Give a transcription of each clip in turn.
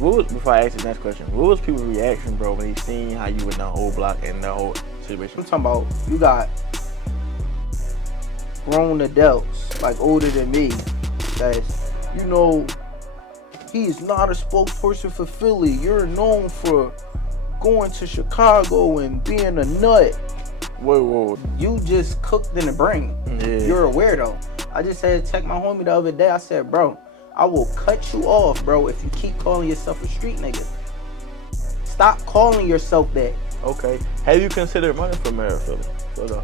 Before I ask the next question, what was people's reaction, bro, when they seen how you in the whole block and the whole situation? I'm talking about you got grown adults, like older than me, that's, he is not a spokesperson for Philly. You're known for going to Chicago and being a nut. Whoa. You just cooked in the brain. Yeah. You're a weirdo. I just had to check my homie the other day. I said, bro, I will cut you off, bro, if you keep calling yourself a street nigga. Stop calling yourself that. Okay. Have you considered running for mayor of Philly?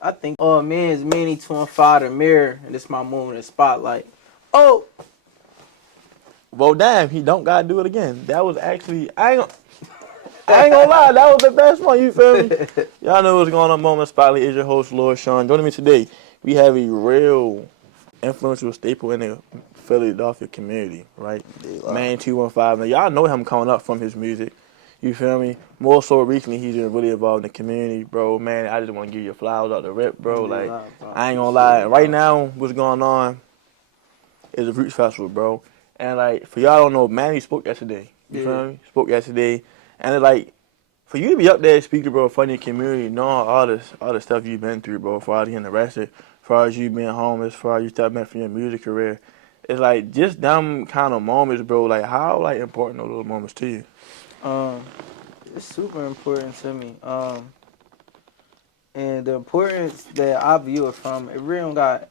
I think man's Manny 2-5 the mirror, and it's my moment in spotlight. Oh, well, damn, he don't gotta do it again. That was actually I ain't gonna lie, that was the best one. You feel me? Y'all know what's going on. Moment Spotlight is your host Lor Sean. Joining me today, we have a real influential staple in the Philadelphia community, right? Man 215. Now y'all know him coming up from his music. You feel me? More so recently, he's been really involved in the community, bro. Man, I just want to give you flowers out the rip, bro. Like, I ain't gonna lie. Right now, what's going on is a Roots Festival, bro. And like, for y'all don't know, Manny spoke yesterday. You feel me? Spoke yesterday, and it's like, for you to be up there speaking, bro, in front of your community, knowing all the stuff you've been through, bro, as far as getting arrested, as far as you being homeless, as far as you stepping back from your music career, it's like just them kind of moments, bro. Like, how like important are those moments to you? It's super important to me. And the importance that I view it from, it really don't got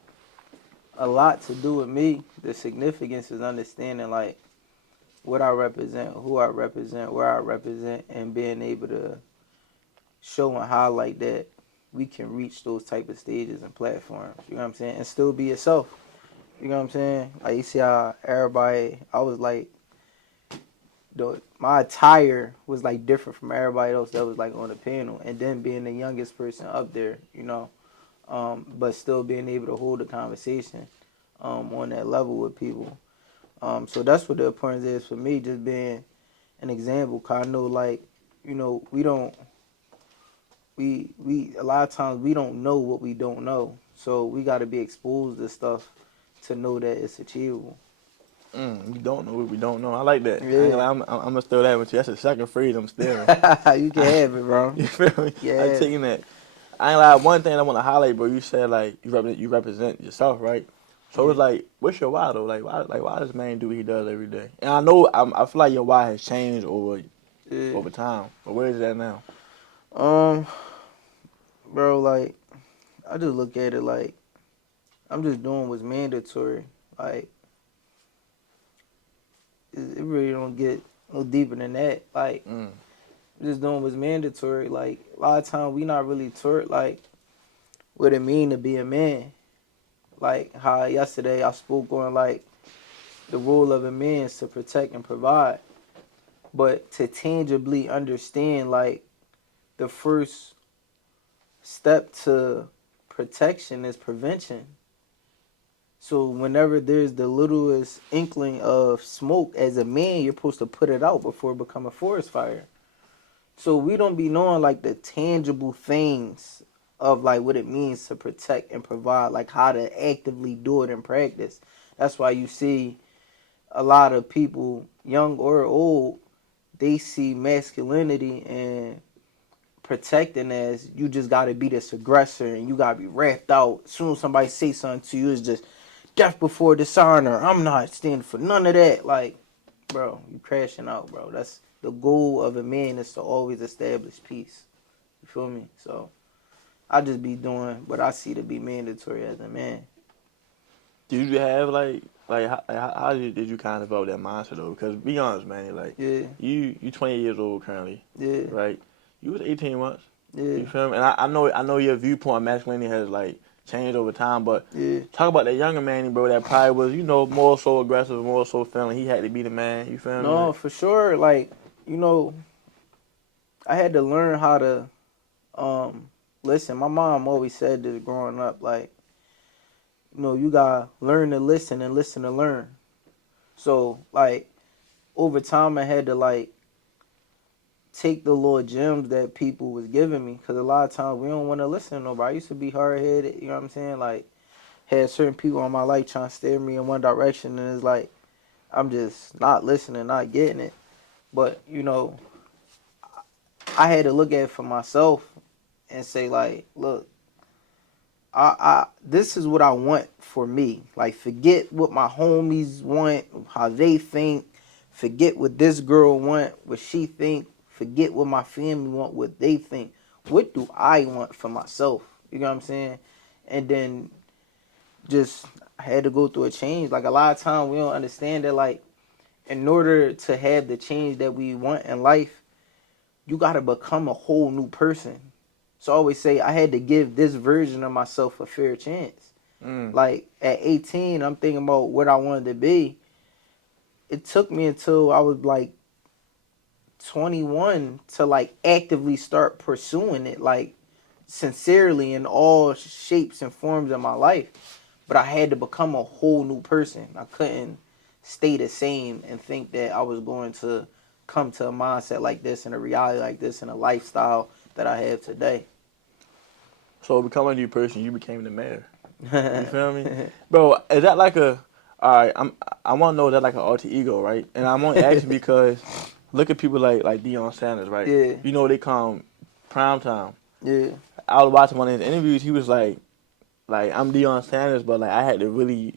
a lot to do with me. The significance is understanding like what I represent, who I represent, where I represent, and being able to show and highlight that we can reach those type of stages and platforms. You know what I'm saying? And still be yourself. You know what I'm saying? Like you see how everybody, I was like, my attire was like different from everybody else that was like on the panel, and then being the youngest person up there, but still being able to hold a conversation on that level with people. So that's what the importance is for me, just being an example. Cause I know, like, we a lot of times we don't know what we don't know, so we got to be exposed to stuff to know that it's achievable. We don't know what we don't know. I like that. Yeah. I'm gonna throw that with you. That's a second freedom still. You can have it, bro. You feel me? Yeah. I'm taking that. I ain't lie. One thing I want to highlight, bro. You said like you represent yourself, right? So it's like, what's your why though? Why does man do what he does every day? And I know I feel like your why has changed over time. But where is that now? Bro, like I just look at it like I'm just doing what's mandatory. Like it really don't get no deeper than that. Like just doing what's mandatory. Like a lot of times we not really taught like what it mean to be a man. Like how yesterday I spoke on like the role of a man is to protect and provide. But to tangibly understand like the first step to protection is prevention. So whenever there's the littlest inkling of smoke, as a man, you're supposed to put it out before it become a forest fire. So we don't be knowing like the tangible things of like what it means to protect and provide, like how to actively do it in practice. That's why you see a lot of people, young or old, they see masculinity and protecting as you just gotta be this aggressor and you gotta be wrapped out. As soon as somebody say something to you, it's just death before dishonor. I'm not standing for none of that. Like, bro, you crashing out, bro. That's the goal of a man, is to always establish peace. You feel me? So I just be doing what I see to be mandatory as a man. Do you have how did you kind of develop that mindset though? Because be honest, man, like you 20 years old currently, right? You was 18 months. You feel me? And I know your viewpoint on masculinity has like changed over time, but talk about that younger Manny, bro, that probably was, more so aggressive, more so feeling he had to be the man, you feel me? No, for sure. Like, I had to learn how to listen. My mom always said this growing up, like, you gotta learn to listen and listen to learn. So, like, over time I had to, like, take the little gems that people was giving me, because a lot of times we don't want to listen to nobody. I used to be hard-headed, you know what I'm saying? Like, had certain people in my life trying to steer me in one direction, and it's like, I'm just not listening, not getting it. But, I had to look at it for myself and say, like, look, I this is what I want for me. Like, forget what my homies want, how they think. Forget what this girl want, what she think. Forget what my family want, what they think. What do I want for myself? You know what I'm saying? And then just I had to go through a change. Like, a lot of times we don't understand that, like, in order to have the change that we want in life, you got to become a whole new person. So I always say I had to give this version of myself a fair chance. Like, at 18, I'm thinking about what I wanted to be. It took me until I was like 21 to like actively start pursuing it, like sincerely in all shapes and forms of my life. But I had to become a whole new person. I couldn't stay the same and think that I was going to come to a mindset like this and a reality like this and a lifestyle that I have today. So becoming a new person, you became the mayor. You feel me, bro? Is that like a? All right, I want to know, is that like an alter ego, right? And I'm only asking because look at people like Deion Sanders, right? Yeah. You know they call him prime time. Yeah. I was watching one of his interviews. He was like I'm Deion Sanders, but like I had to really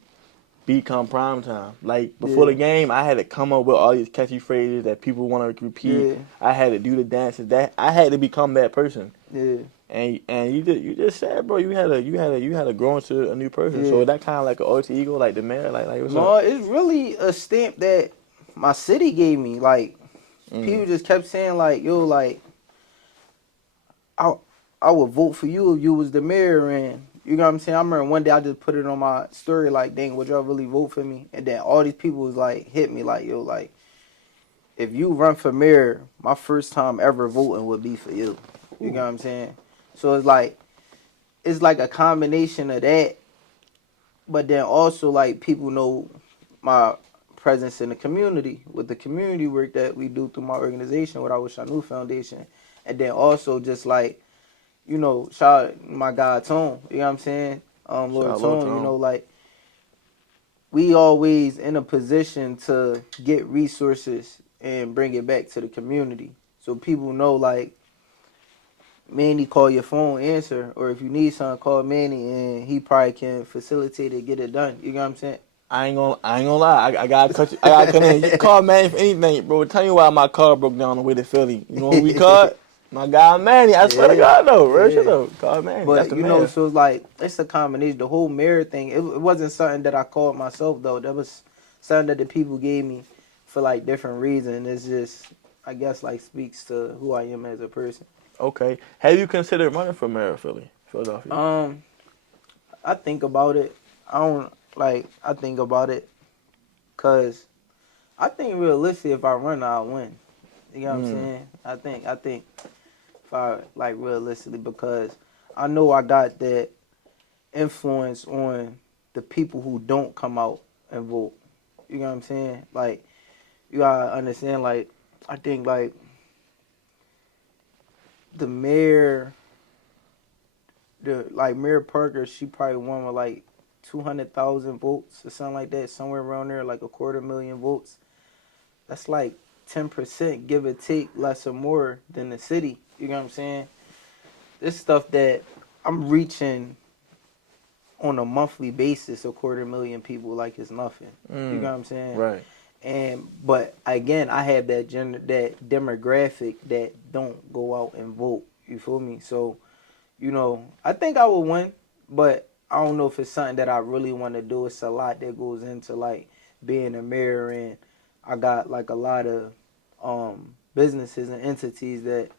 become prime time. Like before the game, I had to come up with all these catchy phrases that people want to repeat. Yeah. I had to do the dances. That I had to become that person. Yeah. And you just said, bro, you had to grow into a new person. Yeah. So that kind of like an alter ego, like the mayor, like what's No, up? it's really a stamp that my city gave me. Like, people just kept saying, like, yo, like, I would vote for you if you was the mayor. And you know what I'm saying? I remember one day I just put it on my story, like, dang, would y'all really vote for me? And then all these people was like, hit me, like, yo, like, if you run for mayor, my first time ever voting would be for you. You know what I'm saying? So it's like a combination of that, but then also like people know my presence in the community with the community work that we do through my organization with our Wish I Knew Foundation, and then also just like, shout out my guy Tone, you know what I'm saying? Lord Tone, like, we always in a position to get resources and bring it back to the community. So people know, like, Manny, call your phone, answer, or if you need something, call Manny, and he probably can facilitate it, get it done. You know what I'm saying? I ain't gonna lie. I gotta cut you. I gotta cut in. You call Manny for anything, bro. Tell me why my car broke down on the way to Philly. You know who we called? My guy Manny. I swear to God, though. Real shit, though. Call Manny. But that's the man. so it's like, it's a combination. The whole mayor thing, it wasn't something that I called myself, though. That was something that the people gave me for like different reasons. It's just, I guess, like, speaks to who I am as a person. Okay. Have you considered running for mayor of Philadelphia? I think about it. I think about it because I think realistically, if I run, I'll win. You know what I'm saying? I think if I, like, realistically, because I know I got that influence on the people who don't come out and vote. You know what I'm saying? Like, you gotta understand, like, I think, like, the mayor, Mayor Parker, she probably won with like 200,000 votes or something like that, somewhere around there, like 250,000 votes. That's like 10%, give or take, less or more than the city. You know what I'm saying? This stuff that I'm reaching on a monthly basis, 250,000 people, like it's nothing. You know what I'm saying? Right. But again, I have that that demographic that don't go out and vote. You feel me? So, I think I would win, but I don't know if it's something that I really want to do. It's a lot that goes into like being a mayor, and I got like a lot of businesses and entities that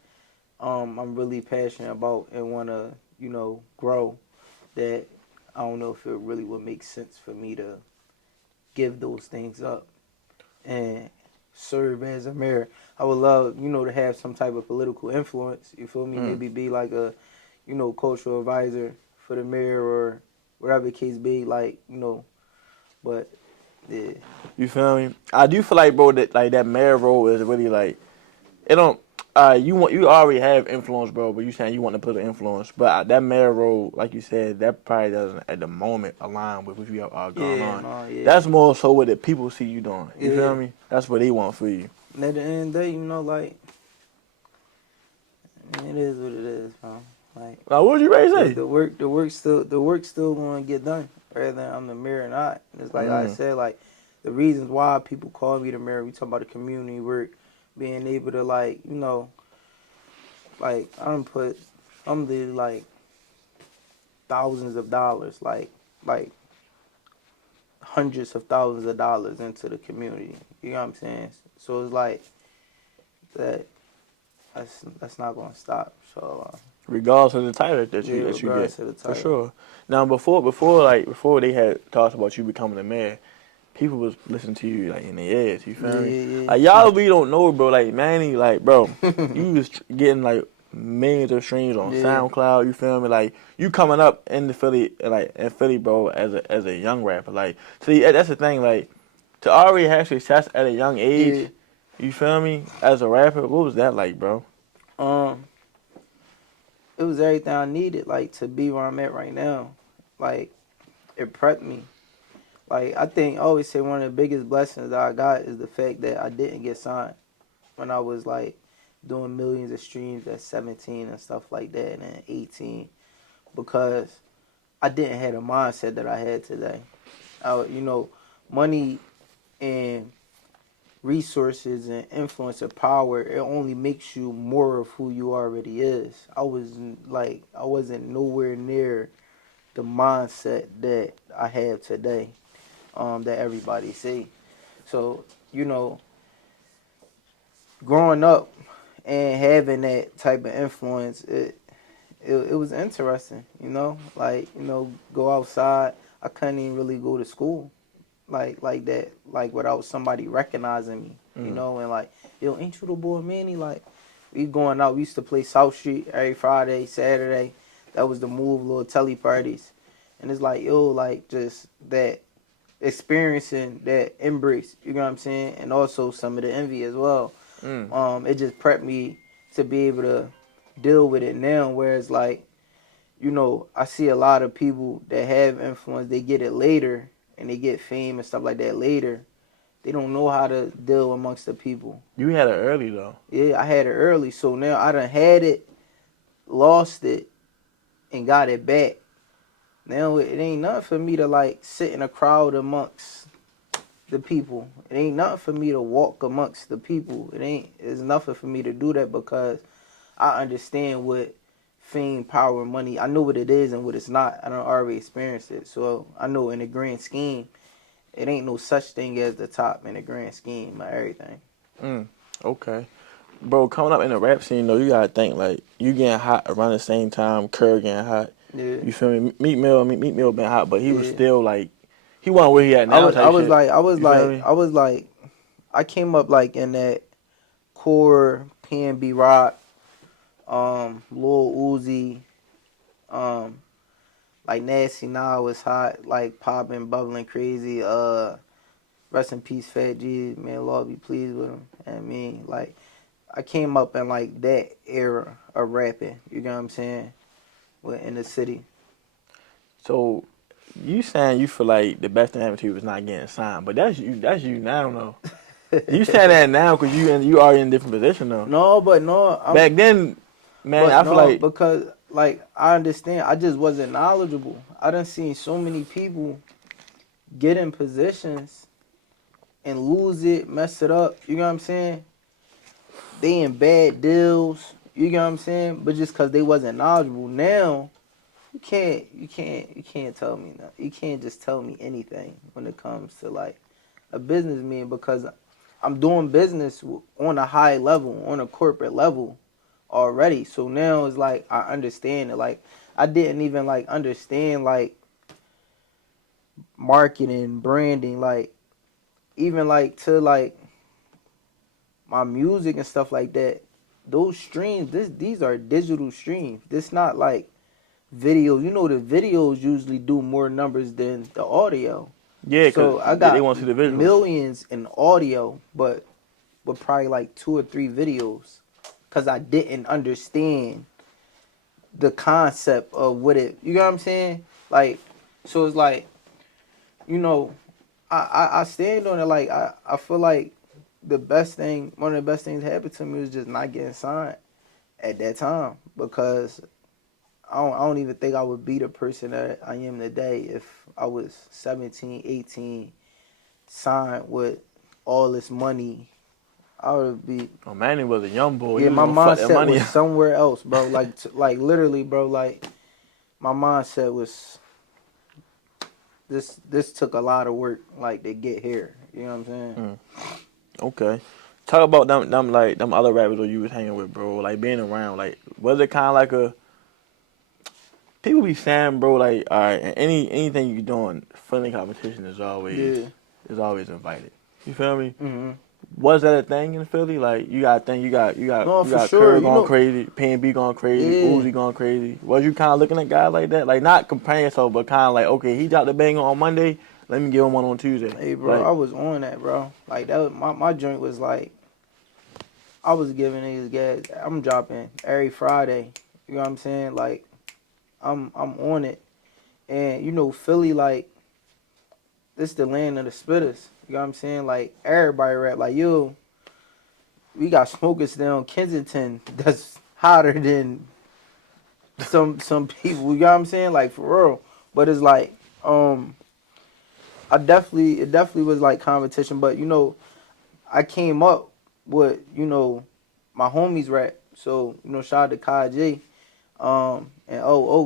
I'm really passionate about and want to, grow. That I don't know if it really would make sense for me to give those things up and serve as a mayor. I would love, to have some type of political influence. You feel me? Maybe be like a, cultural advisor for the mayor or whatever the case be. Like, but yeah. You feel me? I do feel like, bro, that like that mayor role is really like, it don't. you already have influence, bro. But you saying you want to put an influence, but that mayor role, like you said, that probably doesn't at the moment align with what you have going Yeah, on. no, yeah. That's more so what the people see you doing. You Yeah. feel me? That's what they want for you. And at the end of the day, you know, like, it is what it is, bro. Like, Now, what would you ready to say? the work still gonna get done, whether I'm the mayor or not. And it's like I said, like, the reasons why people call me the mayor, we talk about the community work, being able to, like, you know, like, I'm the, like, thousands of dollars, like hundreds of thousands of dollars into the community. You know what I'm saying? So it's like that's not gonna stop. So Regardless of the title that you get, regardless of the title. for sure. Now, before they had talked about you becoming the mayor, people was listening to you like in their ears. You feel me? Yeah. Like y'all really don't know, bro. Like Manny, like bro, you was getting like millions of streams on SoundCloud. You feel me? Like you coming up in Philly, bro, as a young rapper. Like, see, that's the thing. Like to already have success at a young age. You feel me? As a rapper, what was that like, bro? It was everything I needed, like, to be where I'm at right now. Like, it prepped me. Like, I always say one of the biggest blessings that I got is the fact that I didn't get signed when I was, like, doing millions of streams at 17 and stuff like that, and then 18, because I didn't have the mindset that I had today. You know, money and resources and influence and power, it only makes you more of who you already is. I wasn't nowhere near the mindset that I have today, that everybody see. So, you know, growing up and having that type of influence, it was interesting, you know? Like, you know, go outside. I couldn't even really go to school like that, like without somebody recognizing me, you know, and like, yo, ain't you the boy Manny? Like, we going out, we used to play South Street every Friday, Saturday. That was the move, little telly parties. And it's like, yo, like, just that experiencing that embrace, you know what I'm saying? And also some of the envy as well. It just prepped me to be able to deal with it now, whereas, like, you know, I see a lot of people that have influence, they get it later, and they get fame and stuff like that later. They don't know how to deal amongst the people. You had it early, though. Yeah, I had it early, so now I done had it, lost it, and got it back. Now it ain't nothing for me to, like, sit in a crowd amongst the people. It ain't nothing for me to walk amongst the people. It's nothing for me to do that, because I understand what fame, power, and money, I know what it is and what it's not. I don't already experienced it. So I know in the grand scheme, it ain't no such thing as the top in the grand scheme of everything. Okay. Bro, coming up in the rap scene, though, you gotta think, like, you getting hot around the same time Kerr getting hot. Yeah. You feel me? Meat Mill been hot, but he was still, like, he wasn't where he at now. I was like, I came up, like, in that core PNB rock, Lil Uzi, like Nasty Now was hot, like popping, bubbling, crazy. Rest in peace, Fat G. Man, Lord be pleased with him. I mean, like, I came up in, like, that era of rapping. You know what I'm saying? In the city. So, you saying you feel like the best thing happened to you was not getting signed, but that's you now, though. You saying that now because you are in a different position, though. No, but no. Back then, man, I feel like, because, like, I understand. I just wasn't knowledgeable. I done seen so many people get in positions and lose it, mess it up. You know what I'm saying? They in bad deals. You know what I'm saying? But just because they wasn't knowledgeable. Now, you can't tell me nothing. You can't just tell me anything when it comes to, like, a businessman, because I'm doing business on a high level, on a corporate level already. So now it's like I understand it. Like, I didn't even, like, understand, like, marketing, branding, like, even, like, to, like, my music and stuff like that. Those streams, these are digital streams. This not like video. You know, the videos usually do more numbers than the audio. yeah, So because I got they want to see the visuals. millions in audio, but probably like 2 or 3 videos. because I didn't understand the concept of what it, you know what I'm saying? Like, so it's like, you know, I stand on it. Like, I feel like one of the best things that happened to me was just not getting signed at that time, because I don't even think I would be the person that I am today if I was 17, 18, signed with all this money. I would be. Oh, Manny was a young boy. Yeah, He was my gonna fuck that mindset money was up. somewhere else, bro. Like literally, bro. Like, my mindset was this took a lot of work, like, to get here. You know what I'm saying? Okay. Talk about them like them other rappers that you was hanging with, bro. Like being around. Like, was it kind of like a people be saying, bro, like, all right, anything you doing, friendly competition is always Yeah. invited. You feel me? Mhm. Was that a thing in Philly? Like, you got No, for sure. Curry You going know. crazy, P&B going crazy, Yeah. Uzi going crazy. Was you kind of looking at guys like that? Like, not comparing yourself, but kind of like, okay, he dropped the banger on Monday, let me give him one on Tuesday. Hey, bro, Like, I was on that, bro. Like, that was, my joint was like, I was giving niggas gas. I'm dropping every Friday. You know what I'm saying? Like, I'm on it. And you know, Philly, like, this the land of the spitters. You know what I'm saying? Like, everybody rap. Like, yo, we got smokers down Kensington that's hotter than some people. You know what I'm saying? Like, for real. But it's like, it definitely was like competition. But you know, I came up with, you know, my homies rap. So, you know, shout out to Kai J. And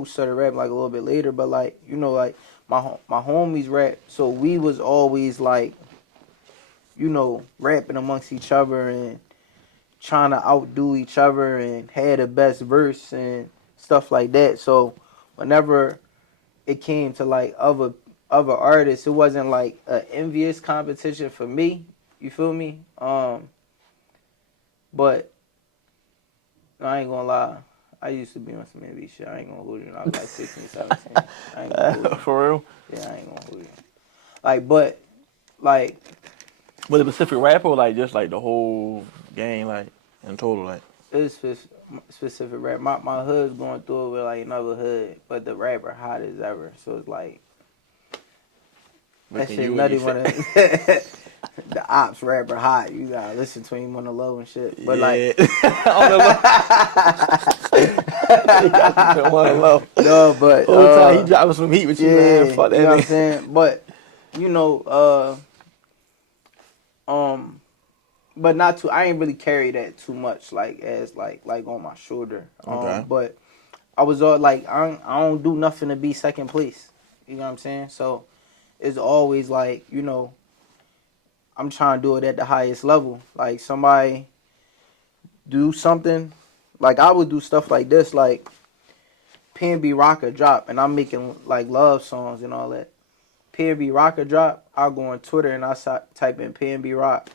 started rapping like a little bit later, but like, you know, like my homies rap. So we was always like, you know, rapping amongst each other and trying to outdo each other and had the best verse and stuff like that. So whenever it came to like other artists, it wasn't like an envious competition for me. You feel me? But I ain't gonna lie. I used to be on some envy shit. I ain't gonna hold you. When I was like 16, 17. I ain't gonna hold you. for real? Yeah, I ain't gonna hold you. Like, but, like, Was it a specific rapper or like just like the whole game, like in total, like? it's specific rap. My hood's going through it with, like, another hood, but the rapper hot as ever. So it's like, that Making shit you nutty any when it, the ops rapper hot. You gotta listen to him on the low and shit. But, like, yeah. On the low. You got to on the low. no, but, Whole time he dropping some heat with you, man. yeah, Fuck that you know what I'm nigga. saying? But, you know, but not too. I ain't really carry that too much, like, as like on my shoulder. Okay. But I was all like, I don't do nothing to be second place. You know what I'm saying? So it's always like, you know, I'm trying to do it at the highest level. Like, somebody do something, like, I would do stuff like this, like P&B Rocker drop, and I'm making like love songs and all that. P&B Rocker drop, I'll go on Twitter and I type in P&B Rock.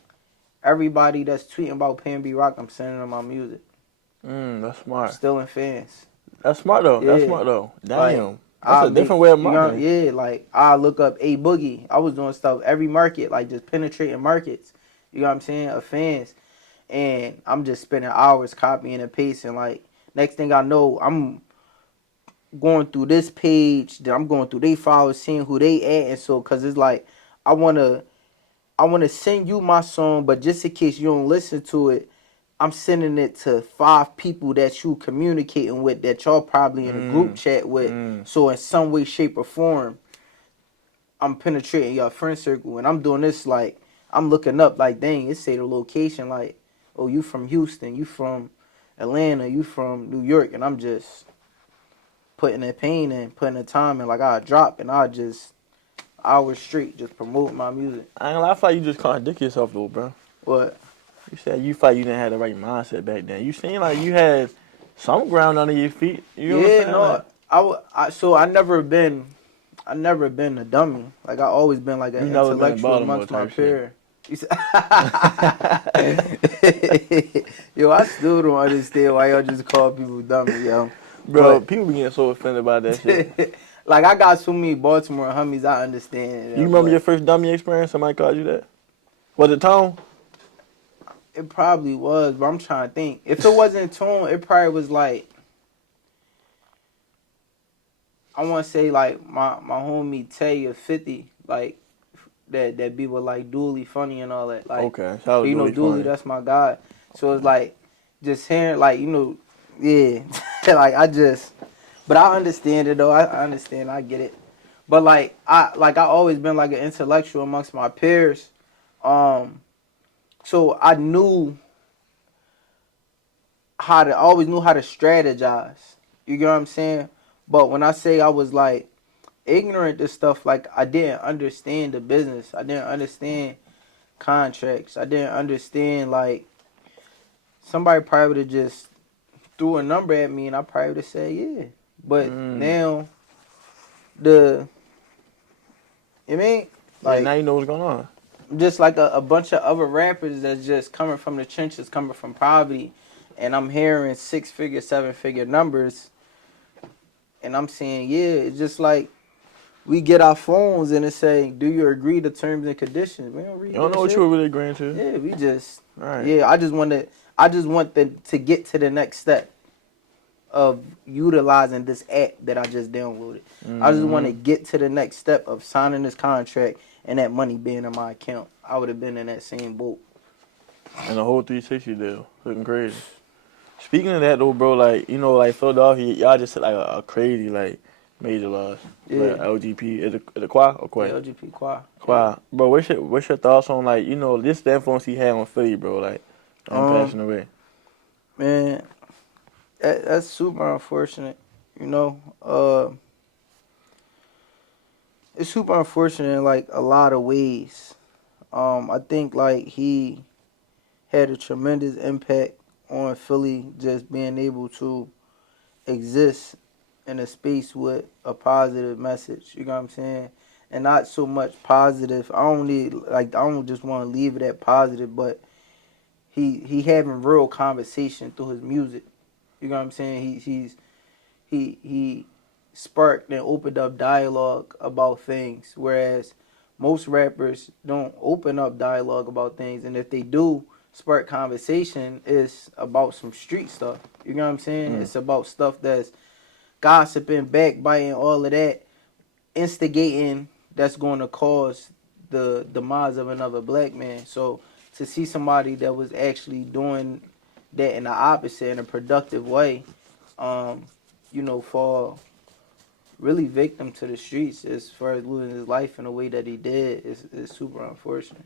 Everybody that's tweeting about P&B Rock, I'm sending them my music. That's smart. Stealing fans. That's smart though. That's Yeah. smart though. Damn. Like, That's a different way of marketing. yeah, like, I look up A Boogie. I was doing stuff every market, like, just penetrating markets. You know what I'm saying? Of fans. And I'm just spending hours copying and pasting. Like, next thing I know, I'm going through this page, then I'm going through their followers, seeing who they at. And so, cause it's like, I wanna send you my song, but just in case you don't listen to it, I'm sending it to 5 people that you communicating with, that y'all probably in a group chat with. So in some way, shape, or form, I'm penetrating your friend circle. And I'm doing this, like, I'm looking up, like, dang, it say the location, like, oh, you from Houston, you from Atlanta, you from New York. And I'm just putting the pain in, putting the time in. Like, I drop and I just hours straight just promote my music. I ain't gonna lie, I thought you just contradict yourself though, bro. What? You said you thought you didn't have the right mindset back then. You seem like you had some ground under your feet. You know what I'm Yeah, saying? no, Like, so I never been a dummy. Like, I always been like an you never been in intellectual Baltimore amongst my type shit. peers. Yo, I still don't understand why y'all just call people dummy, yo. Bro, people be getting so offended by that shit. Like, I got so many Baltimore homies, I understand it. You remember your first dummy experience? Somebody called you that? Was it Tone? It probably was, but I'm trying to think. If it wasn't Tune, it probably was like, I want to say like my homie Tay or 50, like that be with like Dooley Funny and all that. Like, Okay, shout out you know Dooley Dooley, Funny. that's my guy. So it's like just hearing like yeah, like but I understand it though. I understand, I get it. But like I always been like an intellectual amongst my peers. So I always knew how to strategize. You get what I'm saying? But when I say I was like ignorant to stuff, like I didn't understand the business. I didn't understand contracts. I didn't understand like somebody probably would have just threw a number at me and I probably would have said yeah. But now you mean Yeah, now like you know what's going on. just like a bunch of other rappers that's just coming from the trenches, coming from poverty, and I'm hearing 6-figure, 7-figure numbers, and I'm saying, yeah, it's just like we get our phones and it say, do you agree to terms and conditions? We don't read You don't that know what shit. you were really agreeing to. Yeah, we just, Right. yeah, I just want to get to the next step of utilizing this app that I just downloaded. I just want to get to the next step of signing this contract and that money being in my account. I would have been in that same boat. And the whole 360 deal. Looking crazy. Speaking of that though, bro, like, you know, like Philadelphia, y'all just hit like a crazy, like, major loss. Yeah. Like LGP. Is it Qua or Qua? Yeah, LGP Qua. Qua. Yeah. Bro, what's your thoughts on, like, you know, this the influence he had on Philly, bro, like, passing away? Man, that's super unfortunate. You know, it's super unfortunate in like a lot of ways. I think like he had a tremendous impact on Philly just being able to exist in a space with a positive message. You know what I'm saying? And not so much positive. I don't just want to leave it at positive, but he having real conversation through his music. You know what I'm saying? He sparked and opened up dialogue about things, whereas most rappers don't open up dialogue about things, and if they do spark conversation, it's about some street stuff. You know what I'm saying? It's about stuff that's gossiping, backbiting, all of that, instigating, that's going to cause the demise of another black man. So to see somebody that was actually doing that in the opposite, in a productive way, fall really victim to the streets as far as losing his life in the way that he did is super unfortunate.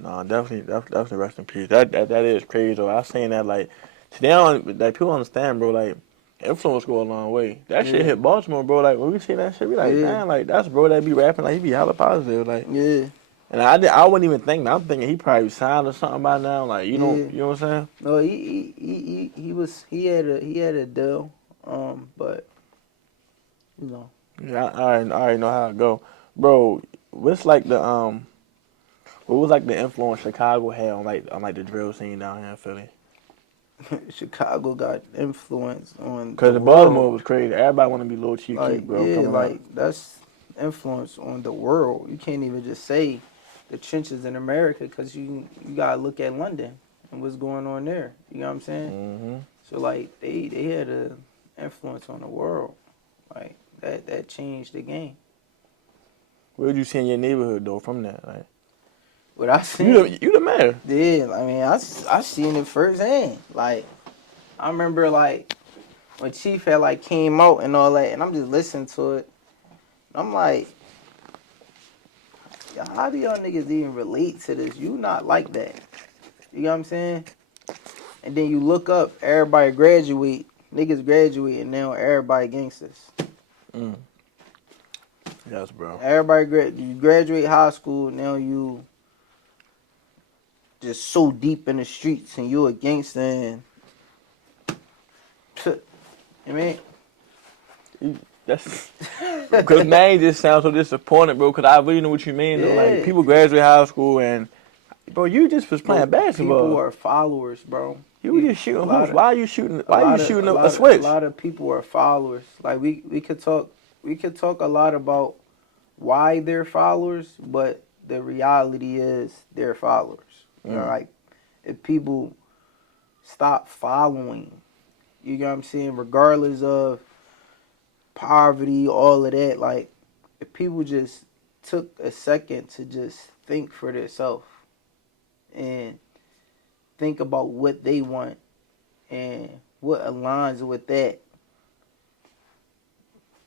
No, definitely rest in peace. That is crazy though. I was saying that like today, like people understand, bro. Like influence go a long way. That shit hit Baltimore, bro. Like when we see that shit, we like, man, like that's bro that be rapping, like he be hella positive, like. Yeah. And I wouldn't even think that. I'm thinking he probably signed or something by now. Like you know what I'm saying? No, he had a deal, but you know. Yeah, I already know how it go, bro. What's like the what was like the influence Chicago had on like the drill scene down here in Philly? Chicago got influence on Cause the Baltimore world. was crazy. Everybody want to be Lil Chief Like, Keef, bro. yeah, Coming up. like that's influence on the world. You can't even just say the trenches in America because you gotta look at London and what's going on there. You know what I'm saying? So like they had an influence on the world. Like that changed the game. What did you see in your neighborhood though from that? Like What I seen, you the mayor. yeah. I mean, I seen it firsthand. Like I remember like when Chief had like came out and all that, and I'm just listening to it. I'm like, how do y'all niggas even relate to this? You not like that. You know what I'm saying? And then you look up, everybody graduate, niggas graduate, and now everybody gangsters. Yes, bro. Everybody you graduate high school, now you just so deep in the streets, and you a gangster. And I mean, That's because Manny just sounds so disappointed, bro. Because I really know what you mean. Though. Like yeah. people graduate high school and bro, you just was playing basketball. People are followers, bro. You were just shooting hoops. Why are you shooting? Why are you shooting a A switch? lot of people are followers. Like we could talk a lot about why they're followers, but the reality is they're followers. You know, like if people stop following, you know what I'm saying, regardless of poverty, all of that, like if people just took a second to just think for themselves and think about what they want and what aligns with that,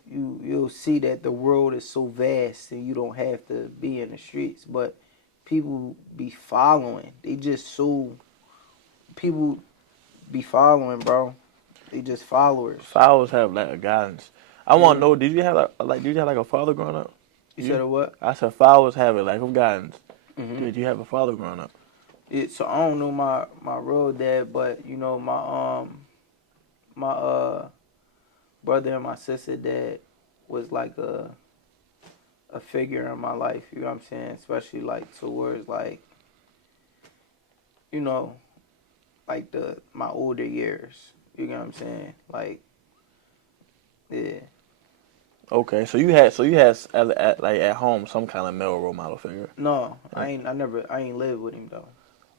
you'll see that the world is so vast and you don't have to be in the streets. But people be following. They just so people be following, bro. They just followers. Followers have like a guidance. I want to know, did you have like a father growing up? You said a what? I said followers have it like of guidance. Mm-hmm. Did you have a father growing up? So I don't know my real dad, but you know my brother and my sister dad was like a figure in my life. You know what I'm saying? Especially like towards like, you know, like my older years. You know what I'm saying? Like, yeah. Okay, so you had like at home some kind of male role model figure. No, I ain't lived with him though.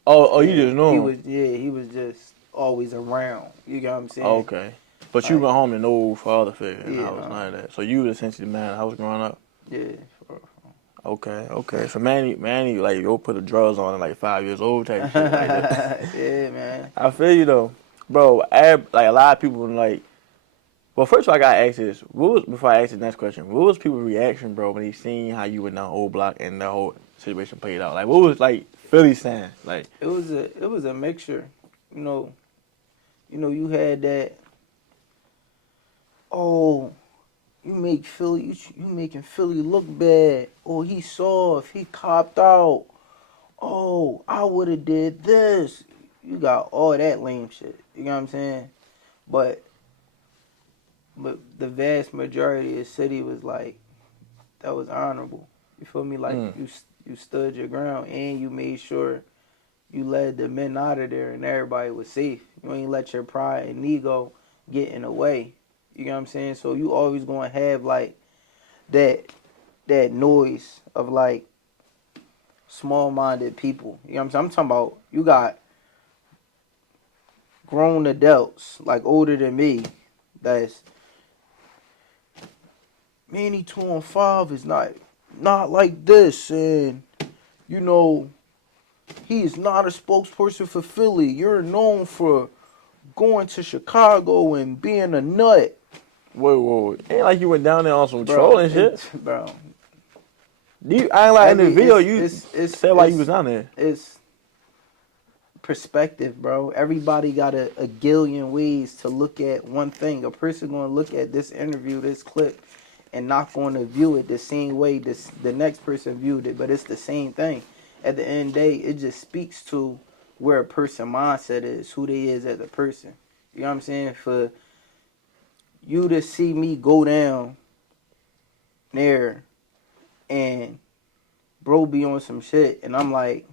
Oh, Yeah, you just know him. He was just always around. You know what I'm saying? Okay, but you went home to no father figure in the Yeah, house, no. none of that. So you was essentially the man of the house growing up. Yeah. Okay. So Manny, like you'll put the drugs on at like 5 years old type shit like that. Yeah, man. I feel you though, bro. Like a lot of people like. Well, first of all, I gotta ask this. Before I ask the next question? What was people's reaction, bro, when they seen how you went down old block and the whole situation played out? Like, what was like Philly saying? Like, it was a mixture. You know, you had that. Oh, you making Philly look bad. Oh, he soft. He copped out. Oh, I would have did this. You got all that lame shit. You know what I'm saying? But the vast majority of the city was like, that was honorable. You feel me? Like you stood your ground and you made sure you led the men out of there and everybody was safe. You ain't let your pride and ego get in the way. You know what I'm saying? So you always gonna have like that noise of like small-minded people. You know what I'm saying? I'm talking about you got grown adults like older than me that's Manny 2-5 is not like this, and you know he is not a spokesperson for Philly. You're known for going to Chicago and being a nut. whoa. Ain't like you went down there on some trolling shit. Bro. I ain't like in the video you said why you was down there. It's perspective, bro. Everybody got a gillion ways to look at one thing. A person gonna look at this interview, this clip, and not gonna view it the same way the next person viewed it, but it's the same thing. At the end of the day, it just speaks to where a person mindset is, who they is as a person. You know what I'm saying? For you to see me go down there and bro be on some shit, and I'm like,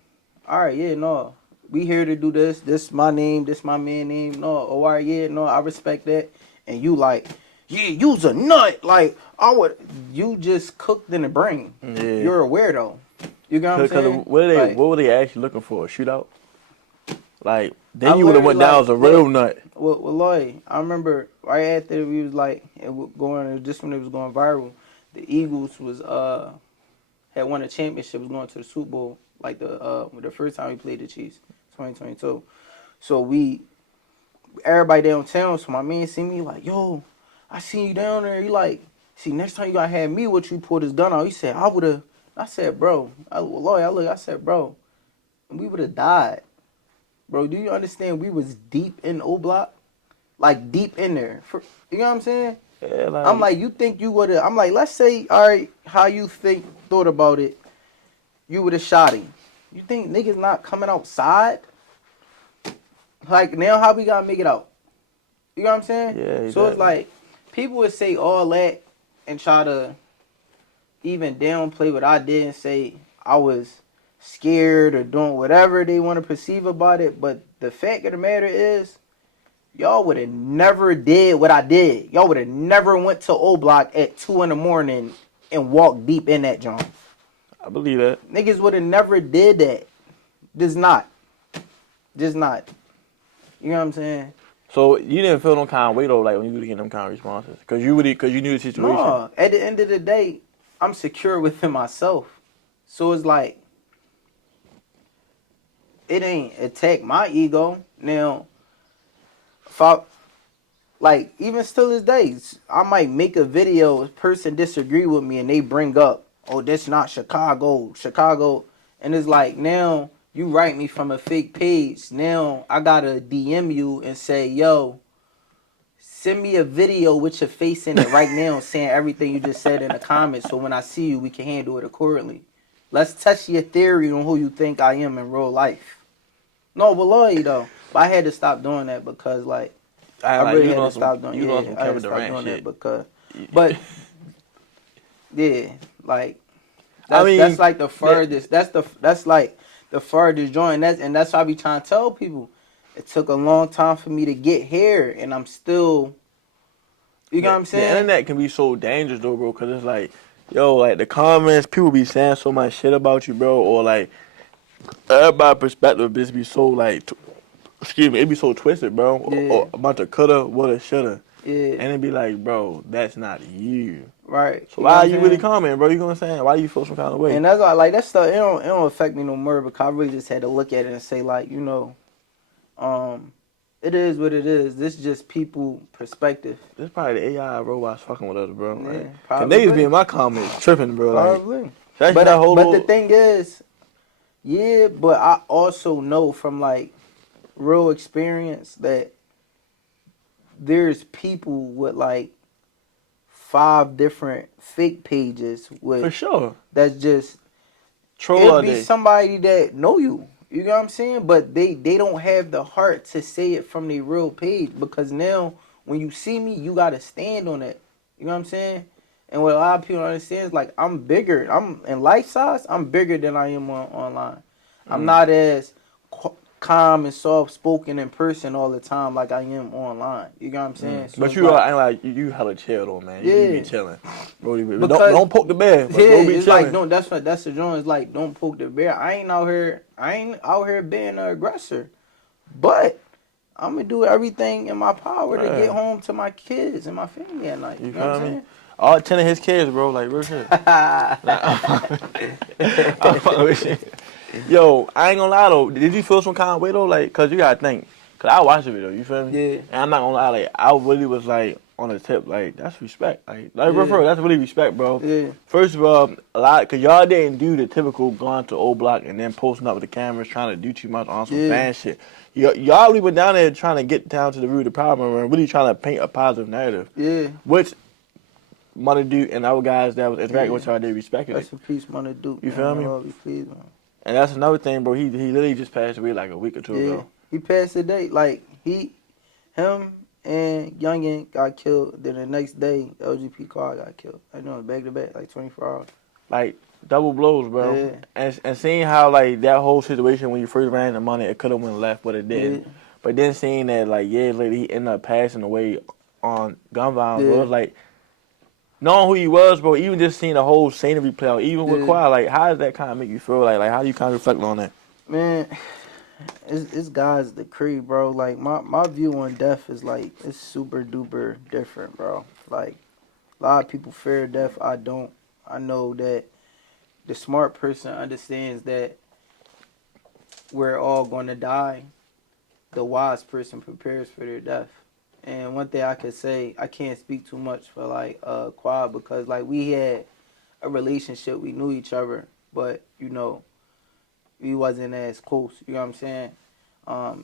all right, yeah, no, we here to do this. This my name. This my man name. No, all right, yeah, no, I respect that. And you like, yeah, you's a nut. Like you just cooked in the brain. Yeah. You're a weirdo. You know what I'm saying? What were they actually looking for? A shootout? Like, then you would have went down as a real nut. Well, Lloyd, I remember right after we was like just when it was going viral, the Eagles was had won a championship, was going to the Super Bowl, like the first time we played the Chiefs, 2022. So everybody downtown, so my man see me like, yo, I seen you down there. He like, see, next time you gotta have me with you, pull this gun out. He said, I said, bro, I said, bro, we would have died. Bro, do you understand we was deep in O Block? Like, deep in there. You know what I'm saying? Yeah, like, I'm like, you think you would have... I'm like, let's say, all right, how you thought about it, you would have shot him. You think niggas not coming outside? Like, now how we gotta make it out? You know what I'm saying? Yeah, exactly. So it's like, people would say all that and try to even downplay what I did and say I was scared or doing whatever they want to perceive about it. But the fact of the matter is, y'all would have never did what I did. Y'all would have never went to O Block at 2 a.m. and walked deep in that joint. I believe that. Niggas would have never did that. Does not. Just not. You know what I'm saying? So you didn't feel no kind of way though, like when you were getting them kind of responses, cause you knew the situation. No. At the end of the day, I'm secure within myself. So it's like, it ain't attack my ego. Now, if I, like, even still this day, I might make a video, a person disagree with me and they bring up, oh, that's not Chicago. And it's like, now you write me from a fake page. Now I gotta DM you and say, yo, send me a video with your face in it right now saying everything you just said in the comments so when I see you, we can handle it accordingly. Let's test your theory on who you think I am in real life. No, but loyalty though. But I had to stop doing that because, like, I really had to stop doing. Yeah, I had to stop doing that because, but yeah, like that's like the furthest. That's like the furthest joint. And that's why I be trying to tell people. It took a long time for me to get here, and I'm still. You know what I'm saying? The internet can be so dangerous though, bro, because it's like, yo, like the comments, people be saying so much shit about you, bro, or like everybody's perspective just be so like. Excuse me, it be so twisted, bro. Yeah. Or a bunch of coulda, woulda, shoulda. Yeah. And it be like, bro, that's not you. Right. So why are you really commenting, bro? You know what I'm saying? Why do you feel some kind of way? And that's why, like, that stuff, it don't affect me no more because I really just had to look at it and say, like, you know, it is what it is. This is just people perspective. This probably the AI robots fucking with us, bro. Yeah, like, probably. Niggas be in my comments tripping, bro. Probably. Like, but the thing is, yeah, but I also know from, like, real experience that there's people with, like, 5 different fake pages with for sure. That's just troll. It'd be somebody that know you. You know what I'm saying? But they don't have the heart to say it from their real page because now when you see me, you gotta stand on it. You know what I'm saying? And what a lot of people don't understand is like I'm bigger. I'm in life size. I'm bigger than I am online. I'm not as calm and soft spoken in person all the time like I am online. You know what I'm saying? So but you are like you hella chill though, man. Yeah. You be chilling. Bro, don't poke the bear. But yeah, be it's chilling. like that's the joint. It's like don't poke the bear. I ain't out here being an aggressor, but I'm gonna do everything in my power to get home to my kids and my family at night. You know what I'm saying? All 10 of his kids, bro. Like real shit. Yo, I ain't gonna lie though. Did you feel some kind of way though? Like, cause you gotta think. Cause I watched the video. You feel me? Yeah. And I'm not gonna lie. Like, I really was like on the tip. Like, that's respect. Like bro, that's really respect, bro. Yeah. First of all, a lot. Cause y'all didn't do the typical going to old block and then posting up with the cameras, trying to do too much on some fan shit. Y'all really went down there trying to get down to the root of the problem and really trying to paint a positive narrative. Yeah. Which Munnaduke and other guys that was interacting with y'all, they respected That's a piece, Munnaduke. You feel me? Please, man. And that's another thing, bro. He literally just passed away like a week or two ago. He passed the day. Like him and Youngin got killed. Then the next day, LGP Qua got killed. I know, back to back, like 24 hours. Like double blows, bro. Yeah. And seeing how like that whole situation when you first ran the money, it could have went left, but it didn't. Yeah. But then seeing that like years later he ended up passing away on gun violence, bro, it was like knowing who he was, bro. Even just seeing the whole scenery play out, even with Qua, like how does that kind of make you feel? Like how do you kind of reflect on that? Man, it's God's decree, bro. Like my view on death is like it's super duper different, bro. Like a lot of people fear death. I don't. I know that the smart person understands that we're all going to die. The wise person prepares for their death. And one thing I could say, I can't speak too much for like Qua because like we had a relationship, we knew each other, but you know, we wasn't as close. You know what I'm saying?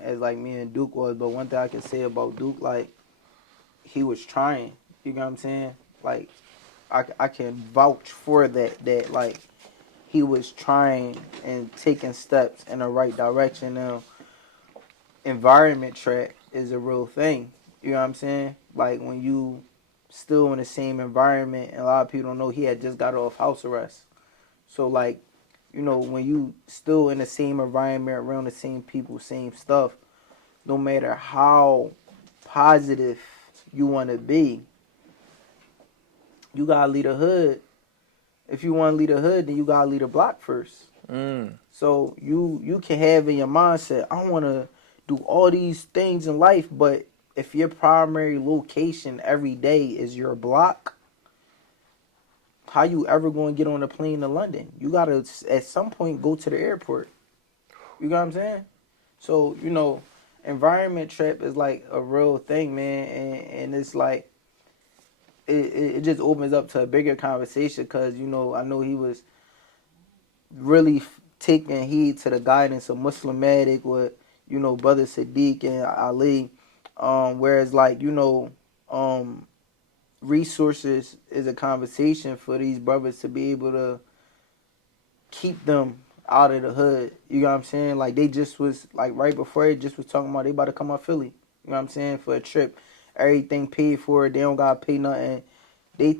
As like me and Duke was. But one thing I can say about Duke, like he was trying. You know what I'm saying? Like I can vouch for that. That like he was trying and taking steps in the right direction. Now, environment track is a real thing. You know what I'm saying? Like when you still in the same environment, and a lot of people don't know he had just got off house arrest. So like, you know, when you still in the same environment, around the same people, same stuff, no matter how positive you want to be, you gotta leave the hood. If you want to leave the hood, then you gotta leave the block first. So you can have in your mindset, I want to do all these things in life, but if your primary location every day is your block, how you ever going to get on a plane to London? You got to, at some point, go to the airport. You know what I'm saying? So, environment trap is like a real thing, man. And it's like, it just opens up to a bigger conversation because, I know he was really taking heed to the guidance of Muslamatic with, Brother Sadiq and Ali. Whereas, like, resources is a conversation for these brothers to be able to keep them out of the hood. You know what I'm saying? Like, they just was, like, right before it just was talking about they about to come out Philly. You know what I'm saying? For a trip. Everything paid for it. They don't got to pay nothing. They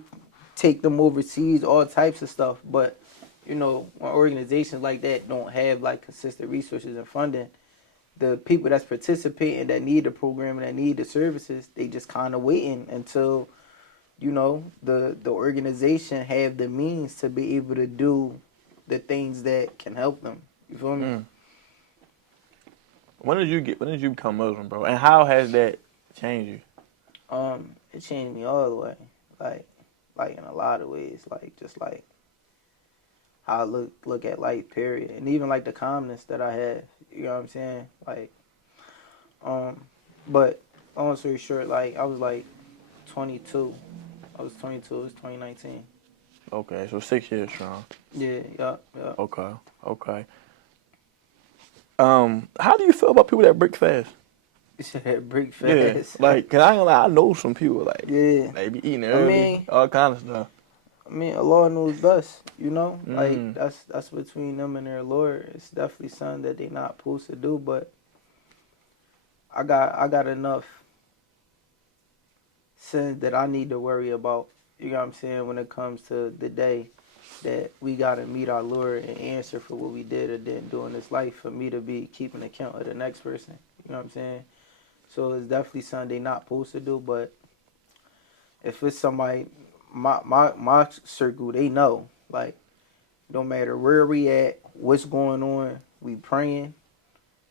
take them overseas, all types of stuff. But, when organizations like that don't have, like, consistent resources and funding, the people that's participating, that need the program and that need the services, they just kind of waiting until, the organization have the means to be able to do the things that can help them. You feel me? When did you become Muslim, bro? And how has that changed you? It changed me all the way. Like in a lot of ways. Like, just like how I look at life, period. And even like the calmness that I have. You know what I'm saying? Like, but long story short, like, I was like 22. I was 22. It was 2019. Okay, so 6 years strong. Yeah. Okay. How do you feel about people that break fast? Break fast. Yeah, like, cause I ain't gonna lie, I know some people, like, yeah, they be eating early, all kind of stuff. Allah knows best, like, Mm. that's between them and their Lord. It's definitely something that they not supposed to do, but I got enough sins that I need to worry about, you know what I'm saying, when it comes to the day that we gotta meet our Lord and answer for what we did or didn't do in this life, for me to be keeping account of the next person, you know what I'm saying? So it's definitely something they not supposed to do, but if it's somebody, my circle, they know. Like, no matter where we at, what's going on, we praying.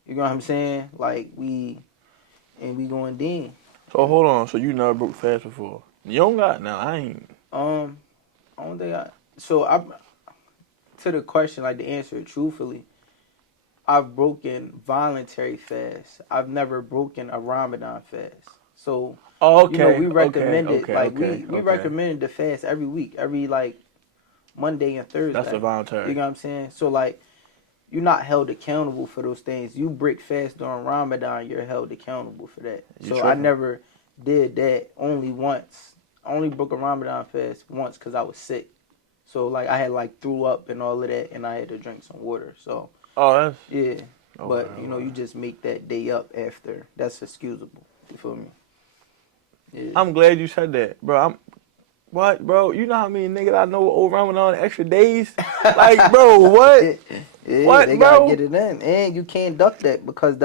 You know what I'm saying? Like, we going dean. So hold on, so you never broke fast before? You don't got now. I ain't. I don't think to the question, like, the answer truthfully, I've broken voluntary fast. I've never broken a Ramadan fast. So, we recommended, we recommended the fast every week, every, like, Monday and Thursday. That's a voluntary. You know what I'm saying? So, like, you're not held accountable for those things. You break fast during Ramadan, you're held accountable for that. I never did that, only once. I only broke a Ramadan fast once because I was sick. So, like, I had, like, threw up and all of that, and I had to drink some water. So, yeah. But, you just make that day up after. That's excusable. You feel me? Yeah. I'm glad you said that, bro. What, bro? You know how many niggas I know over Ramadan extra days? Like, bro, what? Yeah, what, they bro? gotta get it in. And you can't duck that because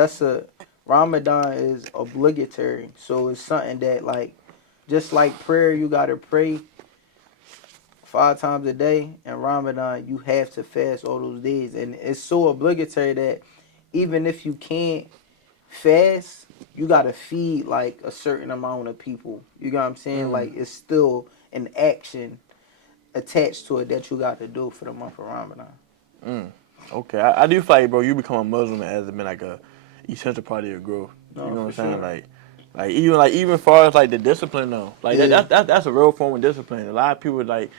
Ramadan is obligatory. So it's something that, like, just like prayer, you gotta pray 5 times a day. And Ramadan, you have to fast all those days. And it's so obligatory that even if you can't fast, you gotta feed, like, a certain amount of people. You know what I'm saying? Like, it's still an action attached to it that you got to do for the month of Ramadan. Okay, I do feel like, bro, you become a Muslim as been like a essential part of your growth. No, you know what I'm saying? sure. Like even as far as like the discipline though, like that's a real form of discipline. A lot of people, like,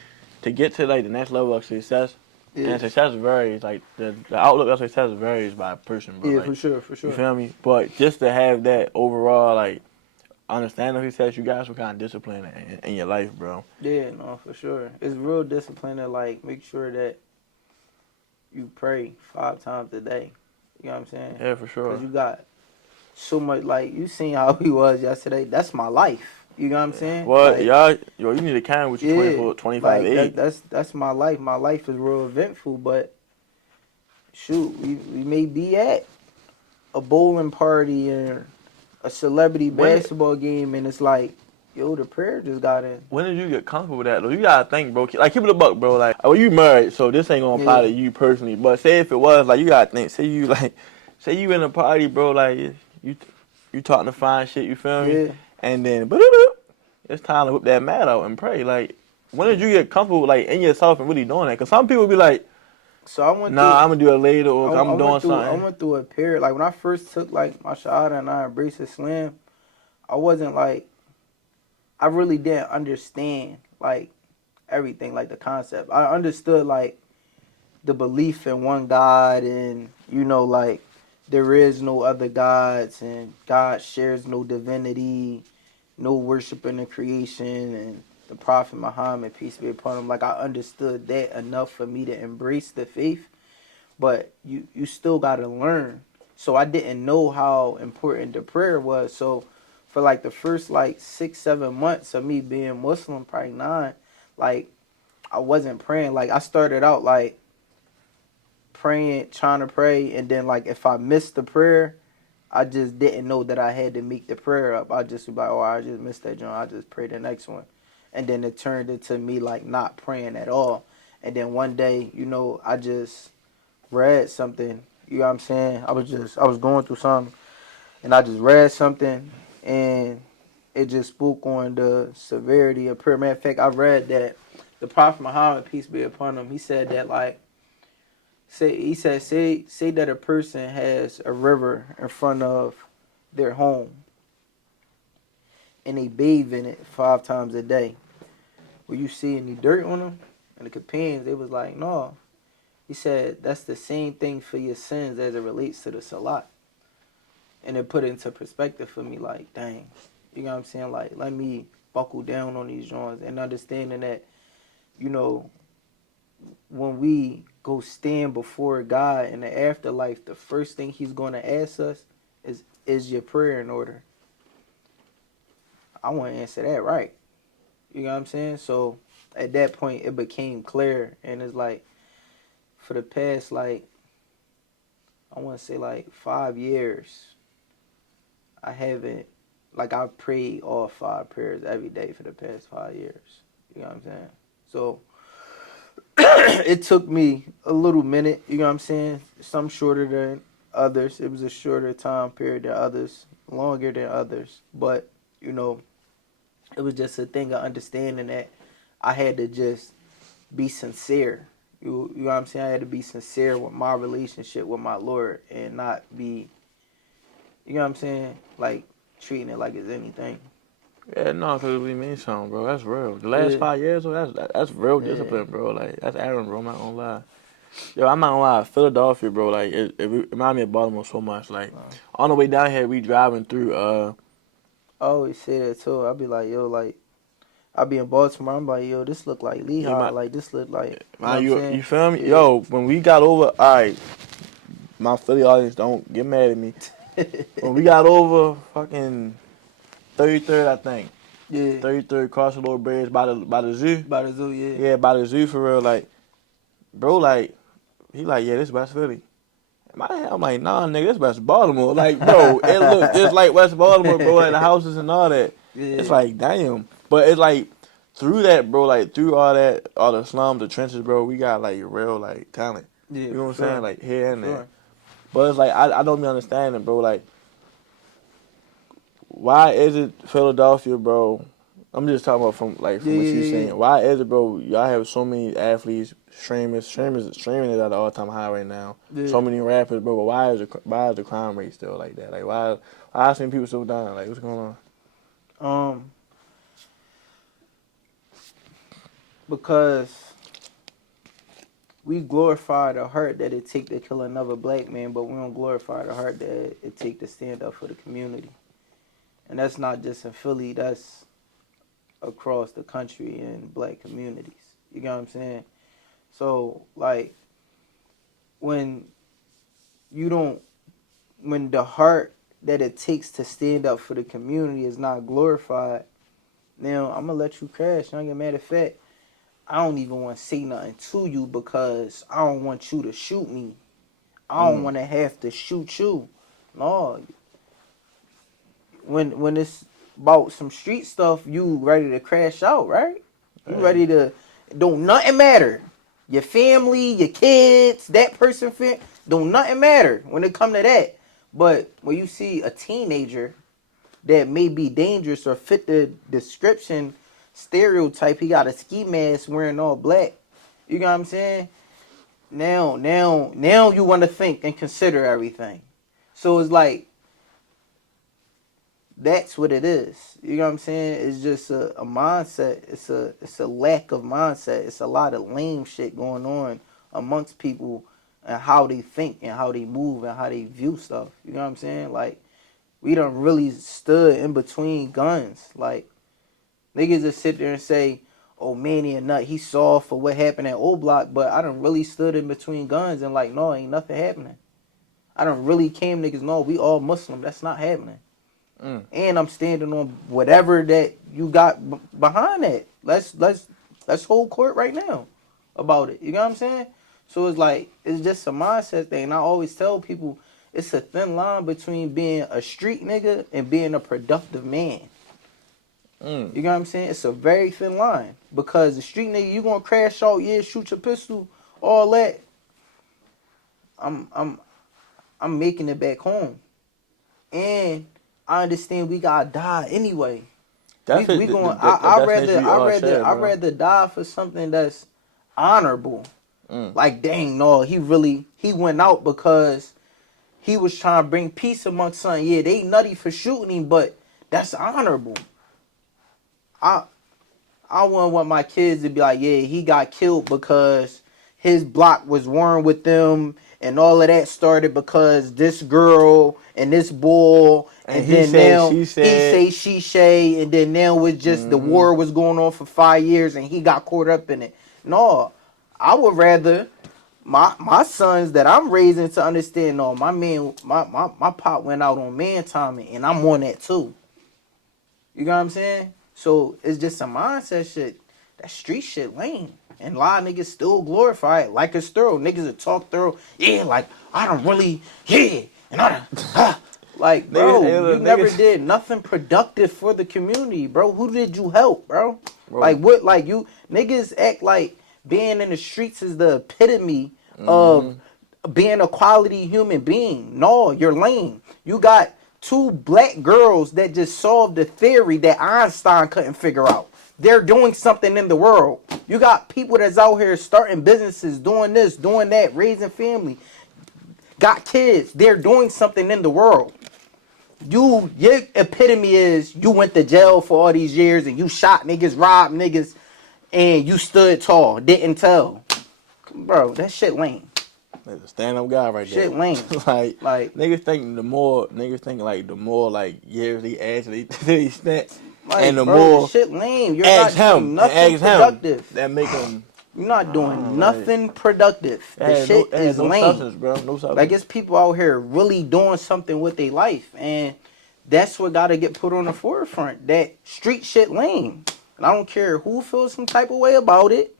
to get to, like, the next level of success, and success varies. Like the outlook of success varies by person, bro. Yeah, like, for sure. You feel me? But just to have that overall, like, understanding of success, you got some kind of discipline in your life, bro. Yeah, no, for sure. It's real discipline to, like, make sure that you pray 5 times a day. You know what I'm saying? Yeah, for sure. Because you got so much, like, you seen how he was yesterday. That's my life. You know what I'm saying? Well, like, you need to count with your 24, 25, like, 8. That's my life. My life is real eventful, but shoot, we may be at a bowling party and a celebrity basketball game, and it's like, yo, the prayer just got in. When did you get comfortable with that, though? You gotta think, bro. Like, keep it a buck, bro. Like, well, you married, so this ain't gonna apply to you personally. But say if it was, like, you gotta think. Say you in a party, bro. Like, you talking to fine shit, you feel me? Yeah. And then it's time to whip that mat out and pray. Like, when did you get comfortable like in yourself and really doing that? Because some people be like, So I went nah, through. I'm gonna do it later, or I I'm doing went through. I something. went through a period. Like when I first took like my shahada and I embraced Islam, I wasn't like. I really didn't understand like everything, like the concept. I understood like the belief in one God, and like there is no other gods, and God shares no divinity, no worship in the creation, and the Prophet Muhammad, peace be upon him. Like I understood that enough for me to embrace the faith, but you still got to learn. So I didn't know how important the prayer was. So for like the first like 6-7 months of me being Muslim, probably 9, like I wasn't praying. Like I started out like praying, trying to pray, and then like if I missed the prayer, I just didn't know that I had to make the prayer up. I just be like, oh, I just missed that joint. I just pray the next one, and then it turned into me like not praying at all. And then one day, I just read something. You know what I'm saying? I was going through something, and I just read something, and it just spoke on the severity of prayer. Matter of fact, I read that the Prophet Muhammad, peace be upon him, he said that like. Say that a person has a river in front of their home and they bathe in it 5 times a day. Will you see any dirt on them? And the companions, they was like, no. He said that's the same thing for your sins as it relates to the salat. And it put it into perspective for me, like, dang, you know what I'm saying? Like, let me buckle down on these joints and understanding that, when we go stand before God in the afterlife, the first thing he's going to ask us is your prayer in order? I want to answer that right. You know what I'm saying? So at that point, it became clear. And it's like, for the past, like, I want to say like 5 years, I haven't, like, I've prayed all 5 prayers every day for the past 5 years. You know what I'm saying? So it took me a little minute, you know what I'm saying? Some shorter than others. It was a shorter time period than others, longer than others. But, it was just a thing of understanding that I had to just be sincere. You know what I'm saying? I had to be sincere with my relationship with my Lord and not be, you know what I'm saying? Like, treating it like it's anything. Yeah, no, because it really means something, bro. That's real. The last Yeah. 5 years, bro, that's real discipline, bro. Like, that's Aaron, bro. I'm not gonna lie. Yo, I'm not gonna lie. Philadelphia, bro, like, it reminds me of Baltimore so much. Like, on the way down here, we driving through, I always say that too. I'll be like, yo, like, I'll be in Baltimore. I'm like, yo, this look like Lehigh. Like, this look like, you know what I'm you saying? feel me? Yeah. Yo, when we got over, all right, my Philly audience, don't get mad at me. When we got over fucking 33rd, I think. Yeah. 33rd, cross the Lord Bridge by the zoo. By the zoo, yeah. Yeah, by the zoo for real. Like, bro, like, he like, yeah, this West Philly. In my head, I'm like, nah, nigga, this West Baltimore. Like, bro, it look just like West Baltimore, bro, like the houses and all that. Yeah. It's like, damn. But it's like, through that, bro, like, through all that, all the slums, the trenches, bro, we got, like, real, like, talent. Yeah, You know what I'm sure. saying? Like, here and there. Sure. But it's like, I don't be understanding, bro. Like, why is it Philadelphia, bro? I'm just talking about from what you're saying. Why is it, bro? Y'all have so many athletes, streaming is at an all time high right now. Yeah. So many rappers, bro. But why is the crime rate still like that? Like why are some people still dying? Like what's going on? Because we glorify the heart that it take to kill another black man, but we don't glorify the heart that it take to stand up for the community. And that's not just in Philly, that's across the country in black communities. You know what I'm saying? So, like, when the heart that it takes to stand up for the community is not glorified, now I'm going to let you crash. I get mad at fact. I don't even want to say nothing to you because I don't want you to shoot me. I don't want to have to shoot you. No. When it's about some street stuff, you ready to crash out, right? You ready to, don't nothing matter. Your family, your kids, that person, don't nothing matter when it come to that. But when you see a teenager that may be dangerous or fit the description stereotype, he got a ski mask wearing all black. You know what I'm saying? Now you want to think and consider everything. So it's like that's what it is. You know what I'm saying? It's just a mindset. It's a lack of mindset. It's a lot of lame shit going on amongst people and how they think and how they move and how they view stuff. You know what I'm saying? Like we done really stood in between guns. Like niggas just sit there and say, "Oh, Manny a nut, he soft for what happened at O Block," but I done really stood in between guns and like, no, ain't nothing happening. I done really came niggas, no, we all Muslim. That's not happening. And I'm standing on whatever that you got behind that. Let's hold court right now about it. You know what I'm saying? So it's like it's just a mindset thing. And I always tell people it's a thin line between being a street nigga and being a productive man. You know what I'm saying? It's a very thin line because the street nigga you gonna crash out, yeah, shoot your pistol, all that. I'm making it back home, and I understand we gotta die anyway. I'd rather die for something that's honorable. Like dang, no, he went out because he was trying to bring peace amongst something. Yeah, they nutty for shooting him, but that's honorable. I wouldn't want my kids to be like, yeah, he got killed because his block was warring with them and all of that started because this girl and this boy and then now he say she say and then now it's just the war was going on for 5 years and he got caught up in it. No, I would rather my sons that I'm raising to understand, no, my pop went out on man timing and I'm on that too. You know what I'm saying? So it's just a mindset shit. That street shit lame. And a lot of niggas still glorify it like it's thorough. Niggas that talk thorough. Yeah, like, I don't really, yeah. And I don't, like, bro, you never did nothing productive for the community, bro. Who did you help, bro? Like, what, like, you, niggas act like being in the streets is the epitome of being a quality human being. No, you're lame. You got 2 black girls that just solved the theory that Einstein couldn't figure out. They're doing something in the world. You got people that's out here starting businesses, doing this, doing that, raising family, got kids. They're doing something in the world. Your epitome is you went to jail for all these years and you shot niggas, robbed niggas, and you stood tall, didn't tell. Bro, that shit lame. That's a stand-up guy right there. Shit lame. like niggas think the more years they actually spent, like, and the bro, more shit lame. You're not doing nothing productive. That make them. You're not doing nothing productive. The shit is lame. Substance, bro. No substance. Like it's people out here really doing something with their life, and that's what gotta get put on the forefront. That street shit lame. And I don't care who feels some type of way about it.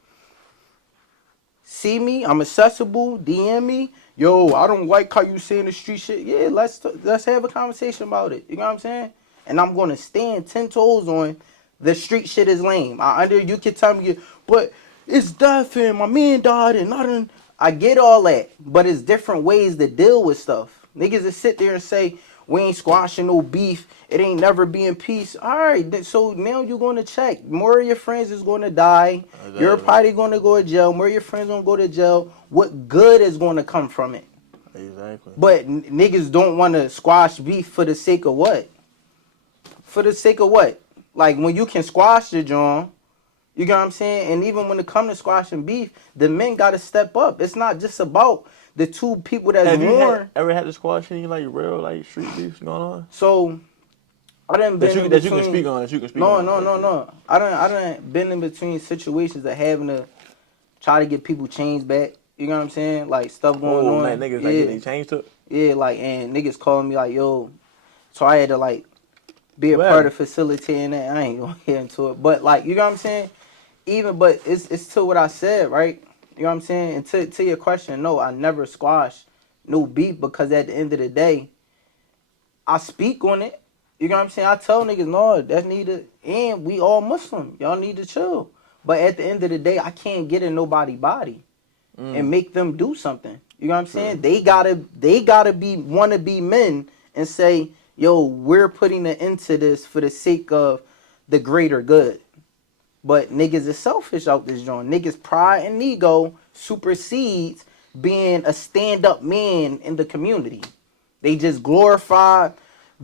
See me, I'm accessible. DM me. Yo, I don't like how you saying the street shit. Yeah, let's have a conversation about it. You know what I'm saying? And I'm gonna stand 10 toes on the street shit is lame. You can tell me, but it's death and my man died and nothing. I get all that, but it's different ways to deal with stuff. Niggas that sit there and say we ain't squashing no beef. It ain't never being peace. All right, so now you're going to check. More of your friends is going to die. Exactly. You're probably going to go to jail. More of your friends going to go to jail. What good is going to come from it? Exactly. But niggas don't want to squash beef for the sake of what? For the sake of what? Like when you can squash the joint, you get what I'm saying? And even when it comes to squashing beef, the men got to step up. It's not just about the 2 people that's more. Ever had to squash any like real like street beefs going on? So I done been in between, that you can speak on. That you can speak on. No. I done been in between situations of having to try to get people chains back. You know what I'm saying? Like stuff going on. Like niggas like getting chains took. Yeah, like and niggas calling me like, yo. So I had to like be a part of facilitating that. I ain't gonna get into it, but like you know what I'm saying. But it's to what I said, right? You know what I'm saying? And to your question, no, I never squash no beef because at the end of the day, I speak on it. You know what I'm saying? I tell niggas, no, that's needed, and we all Muslim. Y'all need to chill. But at the end of the day, I can't get in nobody's body. and make them do something. You know what I'm saying? They gotta wanna be men and say, yo, we're putting an end to this for the sake of the greater good. But niggas is selfish out this joint. Niggas pride and ego supersedes being a stand-up man in the community. They just glorify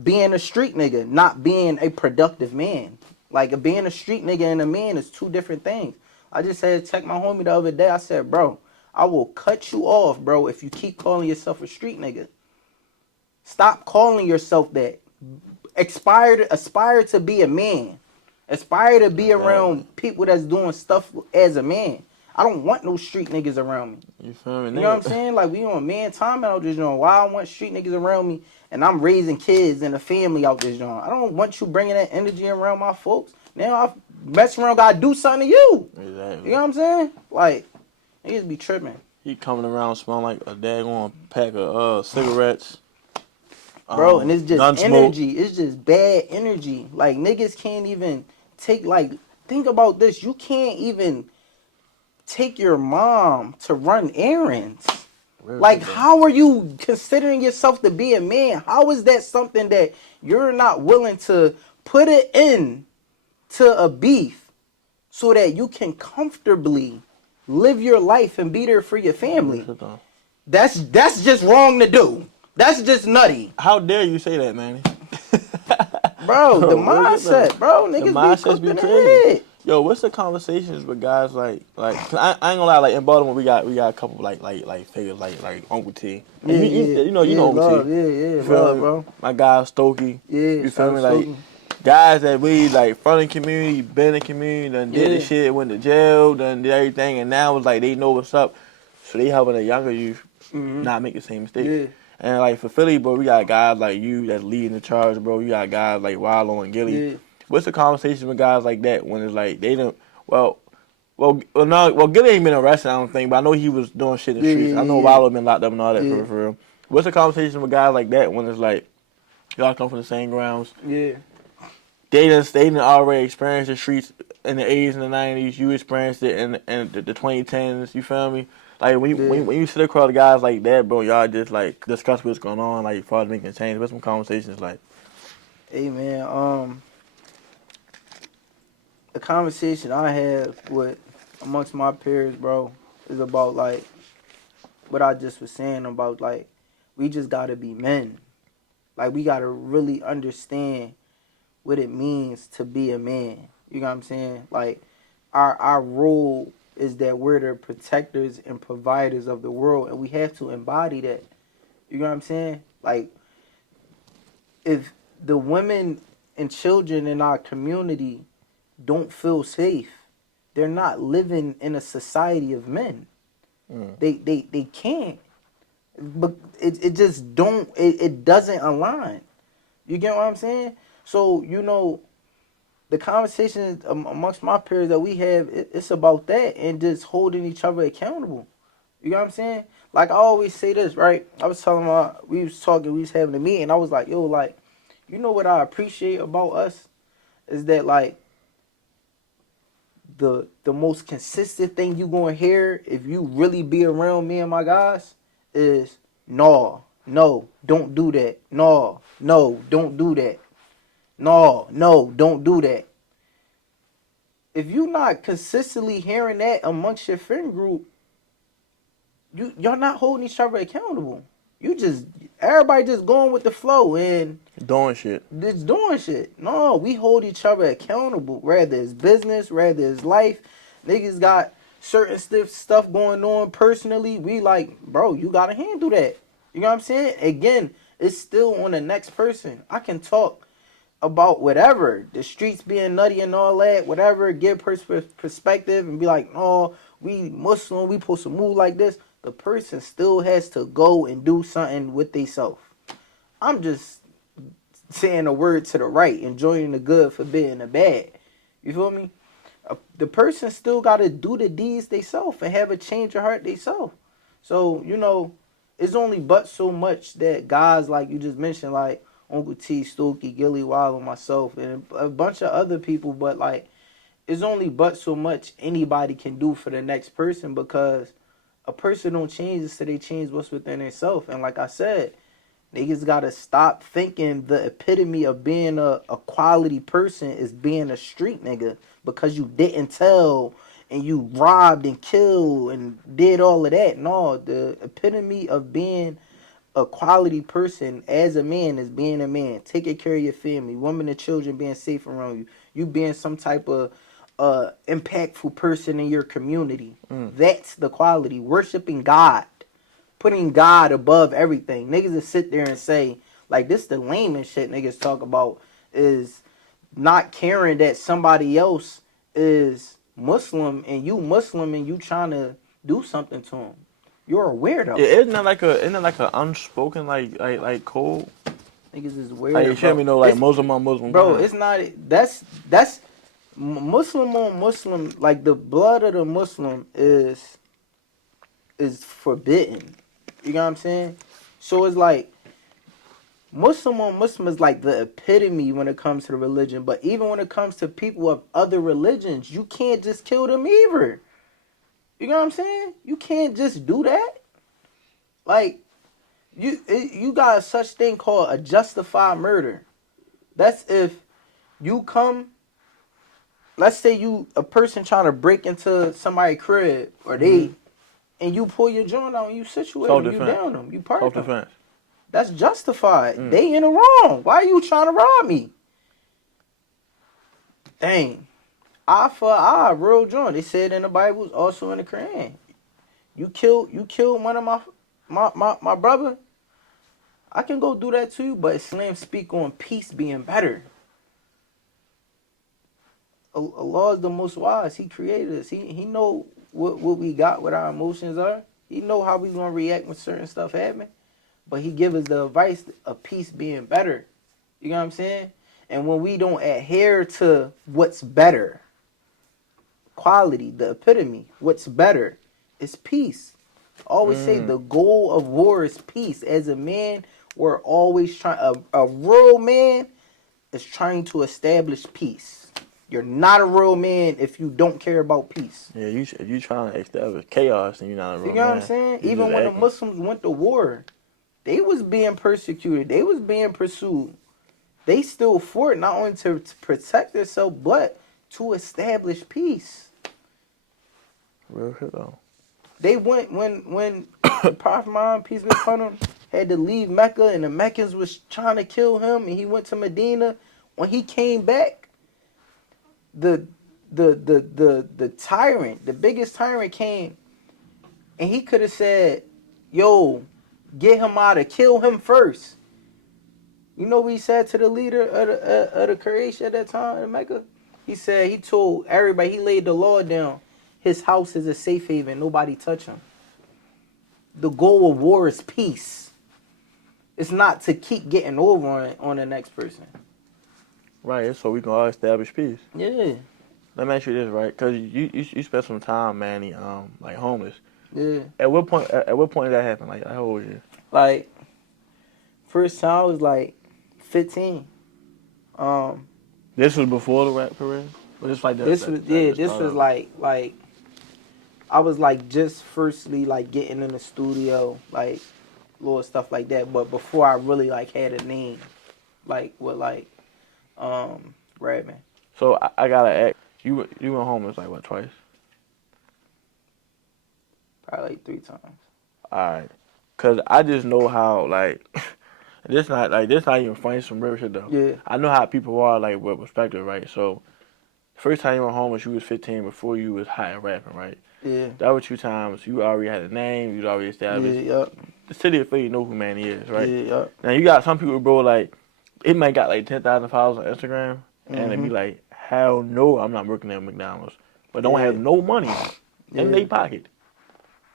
being a street nigga, not being a productive man. Like, being a street nigga and a man is two different things. I just had to check my homie the other day. I said, bro, I will cut you off, bro, if you keep calling yourself a street nigga. Stop calling yourself that. Aspire to be a man. Aspire to be around people that's doing stuff as a man. I don't want no street niggas around me. You feel me? You know what I'm saying? Like, we on man time out this joint. Why I want street niggas around me and I'm raising kids and a family out this joint? I don't want you bringing that energy around my folks. Now I mess around, gotta do something to you. Exactly. You know what I'm saying? Like, niggas be tripping. He coming around smelling like a daggone pack of cigarettes. Bro, and it's just energy. Smoke. It's just bad energy. Like, niggas can't even take, like, think about this. You can't even take your mom to run errands. Like, how are you considering yourself to be a man? How is that something that you're not willing to put it in to a beef so that you can comfortably live your life and be there for your family? That's just wrong to do. That's just nutty. How dare you say that, Manny? Bro, the mindset, bro. Niggas be crazy. Yo, what's the conversations with guys like I ain't gonna lie, like in Baltimore we got a couple like figures like Uncle T. You know Uncle T. Yeah, bro. My guy Stokey. Yeah, you feel me? Like guys that we like from the community, been in the community, done did the shit, went to jail, done did everything, and now it's like they know what's up, so they helping the younger youth not make the same mistakes. Yeah. And like for Philly, bro, we got guys like you that's leading the charge, bro. You got guys like Wallow and Gilly. Yeah. What's the conversation with guys like that when it's like they don't? Well, Gilly ain't been arrested, I don't think, but I know he was doing shit in the streets. I know Wallow been locked up and all that for real. What's the conversation with guys like that when it's like y'all come from the same grounds? Yeah. They done already experienced the streets in the 80s and the 90s. You experienced it in the 2010s. You feel me? Like when you sit across the guys like that, bro, y'all just like discuss what's going on, like as far as making change. What's some conversations like? Hey man, the conversation I have with amongst my peers, bro, is about like what I just was saying about like we just gotta be men. Like we gotta really understand what it means to be a man. You know what I'm saying? Like our role is that we're the protectors and providers of the world, and we have to embody that. You know what I'm saying? Like, if the women and children in our community don't feel safe, they're not living in a society of men. They can't. But it just don't, it doesn't align. You get what I'm saying? So, you know, the conversations amongst my peers that we have, it's about that and just holding each other accountable. You know what I'm saying? Like I always say this, right? I was telling we was having a meeting. I was like, yo, like, you know what I appreciate about us is that like the most consistent thing you gonna hear if you really be around me and my guys is no, don't do that. No, don't do that. No, don't do that. If you're not consistently hearing that amongst your friend group, you're not holding each other accountable. Everybody just going with the flow and doing shit. It's doing shit. No, we hold each other accountable. Whether it's business, whether it's life. Niggas got certain stuff going on personally. We like, bro, you gotta handle that. You know what I'm saying? Again, it's still on the next person. I can talk about whatever, the streets being nutty and all that, whatever, give perspective and be like, oh, we Muslim, we supposed to move like this. The person still has to go and do something with themselves. I'm just saying a word to the right, enjoying the good, forbidding the bad. You feel me? The person still got to do the deeds themselves and have a change of heart themselves. So, you know, it's only but so much that guys like you just mentioned, like Uncle T, Stokey, Gilly, Wild, and myself, and a bunch of other people, but like, it's only but so much anybody can do for the next person because a person don't change until they change what's within themselves. And like I said, niggas gotta stop thinking the epitome of being a quality person is being a street nigga because you didn't tell and you robbed and killed and did all of that. No, the epitome of being a quality person as a man is being a man, taking care of your family, women and children being safe around you, you being some type of impactful person in your community. That's the quality. Worshiping God, putting God above everything. Niggas that sit there and say, like, this the lamest shit niggas talk about is not caring that somebody else is Muslim and you trying to do something to him. You're a weirdo. Yeah, isn't that like a unspoken like code? Niggas is Like weird. you should be know like Muslim on Muslim. Bro, it's not. That's Muslim on Muslim. Like the blood of the Muslim is forbidden. You know what I'm saying? So it's like Muslim on Muslim is like the epitome when it comes to the religion. But even when it comes to people of other religions, you can't just kill them either. You know what I'm saying? You can't just do that. Like you got a such thing called a justified murder. That's if you come, let's say you a person trying to break into somebody's crib or they and you pull your joint out and you situate them, you down them, you park them. Self-defense. That's justified. They in the wrong. Why are you trying to rob me? Dang. Eye for eye, real joint. They said in the Bible, also in the Quran. You killed one of my brother. I can go do that to you, but Islam speak on peace being better. Allah is the most wise. He created us. He know what we got, what our emotions are. He know how we gonna react when certain stuff happen. But he give us the advice of peace being better. You know what I'm saying? And when we don't adhere to what's better, quality, the epitome, what's better, is peace. I always say the goal of war is peace. As a man, we're always trying. A real man is trying to establish peace. You're not a real man if you don't care about peace. Yeah, if you trying to establish chaos, then you're not a real man. You know what I'm saying? Even when the Muslims went to war, they was being persecuted. They was being pursued. They still fought not only to protect themselves, but to establish peace. Real shit though. They went when Prophet Muhammad, peace be upon him, had to leave Mecca and the Meccans was trying to kill him and he went to Medina. When he came back, the tyrant, the biggest tyrant came and he could have said, yo, get him out of, kill him first. You know what he said to the leader of the Quraysh at that time in Mecca? He said, he told everybody, he laid the law down. His house is a safe haven. Nobody touch him. The goal of war is peace. It's not to keep getting over on the next person. Right, so we can all establish peace. Yeah. Let me ask you this, right? Because you spent some time, Manny, like homeless. Yeah. At what point did that happen? Like, how old was you? Like, first time I was like 15. This was before the rap career? Or this like this was like I was like just firstly like getting in the studio, like little stuff like that. But before I really like had a name, like with like rapping. So I gotta ask, you went homeless like what, twice? Probably like 3 times. Alright. Cause I just know how like this not even funny, some real shit though. Yeah. I know how people are like with perspective, right? So first time you were homeless, you was 15 before you was high and rapping, right? Yeah. That was 2 times. You already had a name. You already established. Yeah, yup. The city of Philly know who Manny is, right? Yeah, yup. Now you got some people, bro, like it might got like 10,000 followers on Instagram, and they be like, "Hell no, I'm not working at McDonald's," but don't have no money in their pocket,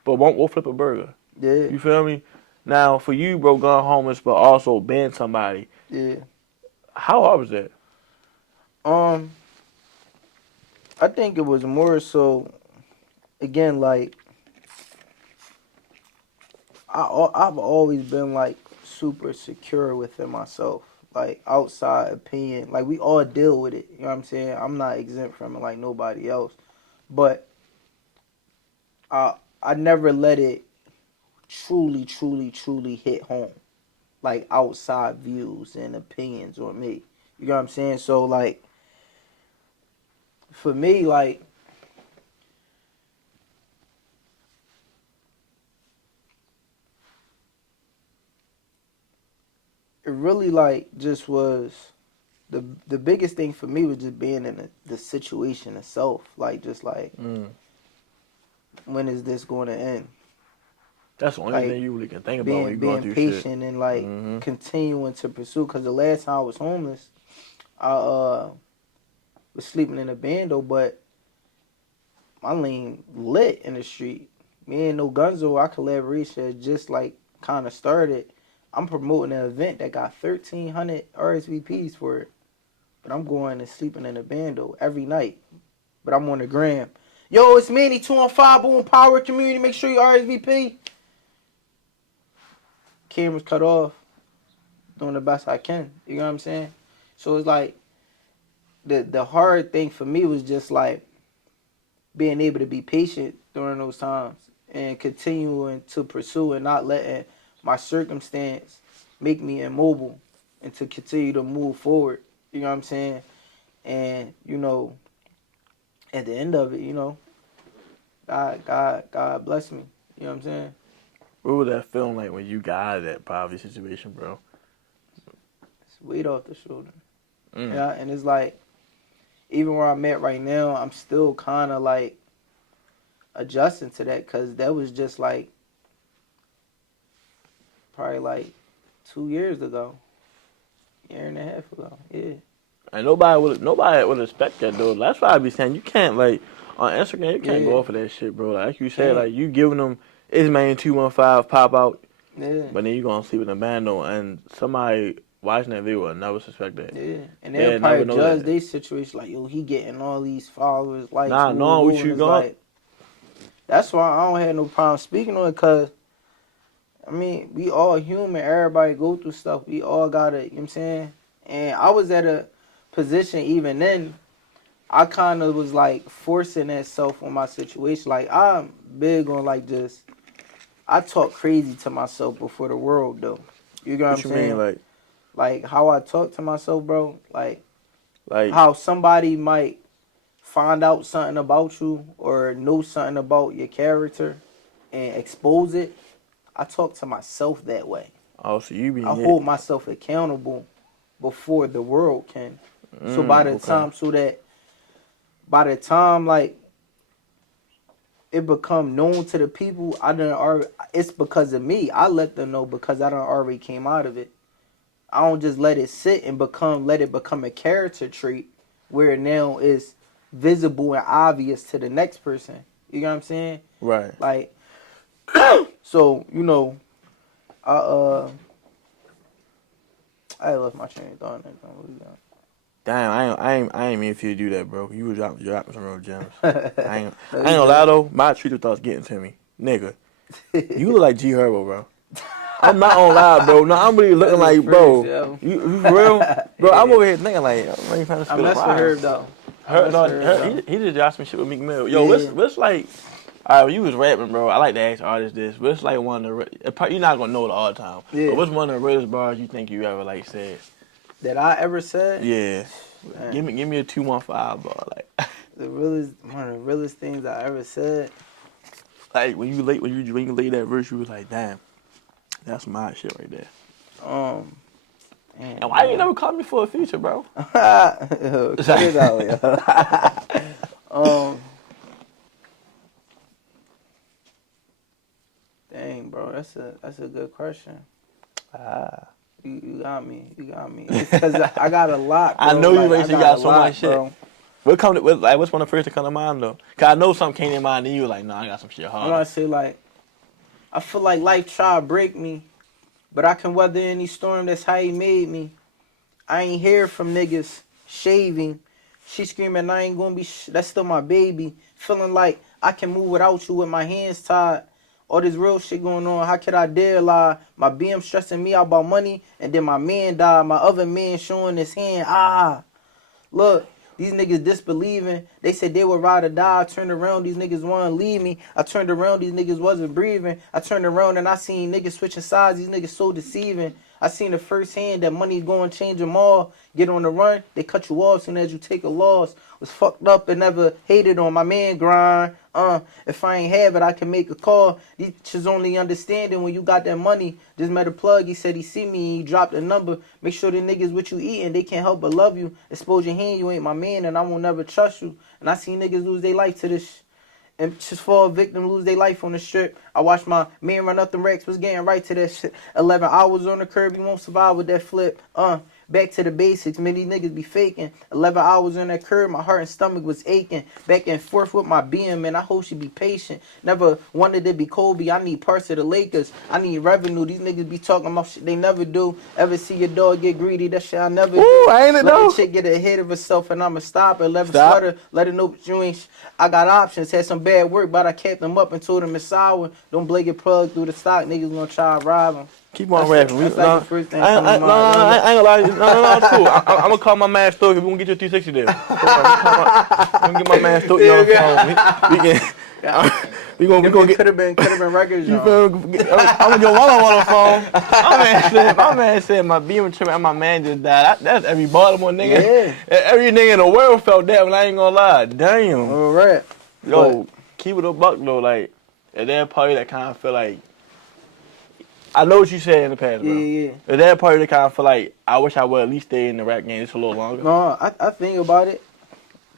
but won't go flip a burger. Yeah. You feel me? Now for you, bro, going homeless, but also being somebody. Yeah. How hard was that? I think it was more so. Again, like I've always been like super secure within myself, like outside opinion, like we all deal with it. You know what I'm saying? I'm not exempt from it like nobody else, but I I never let it truly hit home. Like outside views and opinions on me. You know what I'm saying? So like for me, like it really like just was the biggest thing for me was just being in the situation itself. Like just like when is this going to end? That's the only Like thing you really can think about when you're going being through shit. patient and like continuing to pursue. Cause the last time I was homeless, I was sleeping in a bando, but my lane lit in the street. Me and No Gunzo, our collaboration had just like kind of started. I'm promoting an event that got 1,300 RSVPs for it, but I'm going and sleeping in a bando every night. But I'm on the gram. Yo, it's Manny 215 Boom Power Community. Make sure you RSVP. Cameras cut off. Doing the best I can. You know what I'm saying? So it's like the hard thing for me was just like being able to be patient during those times and continuing to pursue and not letting my circumstance make me immobile and to continue to move forward. You know what I'm saying? And, you know, at the end of it, you know, God bless me. You know what I'm saying? What was that feeling like when you got out of that poverty situation, bro? It's weight off the shoulder. Yeah, and it's like, even where I'm at right now, I'm still kind of like adjusting to that because that was just like probably like 2 years ago, year and a half ago. Yeah. And nobody would expect that though. That's why I be saying you can't like on Instagram you can't go off of that shit, bro. Like you said, like you giving them Ismail 215 pop out, but then you gonna sleep in a bando and somebody watching that video will never suspect that. Yeah, and they'll probably judge their situation like, yo, he getting all these followers, likes. Nah, knowing what you got. Like, that's why I don't have no problem speaking on it, cause I mean, we all human. Everybody go through stuff. We all gotta, you know what I'm saying? And I was at a position even then, I kind of was like forcing that self on my situation. Like, I'm big on like just, I talk crazy to myself before the world, though. You know what I'm saying? Mean, like how I talk to myself, bro. Like how somebody might find out something about you or know something about your character and expose it. I talk to myself that way. Oh, so you be I hold myself accountable before the world can. So by the time like it become known to the people, it's because of me. I let them know because I done already came out of it. I don't just let it sit and let it become a character trait where now it's visible and obvious to the next person. You know what I'm saying? Right. Like, so, you know, I left my train of thought. Damn, I ain't mean for you to do that, bro. You was dropping some real gems. I ain't gonna lie though, my treater thoughts getting to me. Nigga, you look like G Herbo, bro. I'm not gonna lie, bro. No, I'm really looking like, bro. You real? Bro, I'm over here thinking like, I'm ready to spit a mess with Herb, though. He just dropped some shit with Meek Mill. Yo, what's like, alright, you was rapping, bro. I like to ask artists this. What's like one of the, you're not gonna know it all the time. Yeah. But what's one of the realest bars you think you ever like said? That I ever said? Yeah. Man. Give me a 215 bar, like. One of the realest things I ever said. Like when you laid that verse, you was like, damn. That's my shit right there. Man, and why you never call me for a feature, bro? Cut it out, yo. Dang, bro, that's a good question. You got me. Because I got a lot, bro. I know you actually got so much shit. Bro. What's one of the first to come to mind though? Cause I know something came to mind and you were like, nah, I got some shit hard. I'm gonna say like, I feel like life tried to break me, but I can weather any storm. That's how he made me. I ain't hear from niggas shaving. She screaming, I ain't gonna be. That's still my baby. Feeling like I can move without you with my hands tied. All this real shit going on. How could I dare lie? My BM stressing me out about money, and then my man died. My other man showing his hand. Look, These niggas disbelieving. They said they would ride or die. I turned around, these niggas wanna leave me. I turned around, these niggas wasn't breathing. I turned around and I seen niggas switching sides. These niggas so deceiving. I seen the first hand that money's going to change them all. Get on the run, they cut you off soon as you take a loss. Was fucked up and never hated on my man grind. If I ain't have it, I can make a call. These bitches only understanding when you got that money. Just met a plug, he said he see me, he dropped a number. Make sure the niggas what you eating, they can't help but love you. Expose your hand, you ain't my man, and I won't never trust you. And I seen niggas lose their life to this and just fall a victim, lose their life on the strip. I watched my man run up them racks, was getting right to that shit. 11 hours on the curb, you won't survive with that flip. Back to the basics, man, these niggas be faking. 11 hours on that curb, my heart and stomach was aching. Back and forth with my BM, man, I hope she be patient. Never wanted to be Kobe, I need parts of the Lakers. I need revenue, these niggas be talking about shit they never do. Ever see your dog get greedy, that shit I never do. Ooh, ain't it Let though? the chick get ahead of herself and I'ma stop her. Let her sweater, let her know you ain't. I got options, had some bad work, but I kept them up and told them it's sour. Don't blake your plug through the stock, niggas gonna try to rob them. Keep on rapping. That's like the first thing I ain't gonna lie. No, it's cool. I'm gonna call my man Stoke. We gonna get you a 360 there. I'm gonna get my man Stoke on the phone. We gonna get. Could have been records. You feel me? I'm gonna get one on the phone. My man said my beam trip and my man just died. That's every Baltimore nigga. Yeah. Every nigga in the world felt that. When I ain't gonna lie. Damn. All right. Yo, keep it a buck though. Like, at that party, that kind of feel like. I know what you said in the past, bro. Yeah. At that party, that kind of feel like I wish I would at least stay in the rap game just a little longer. No, I think about it,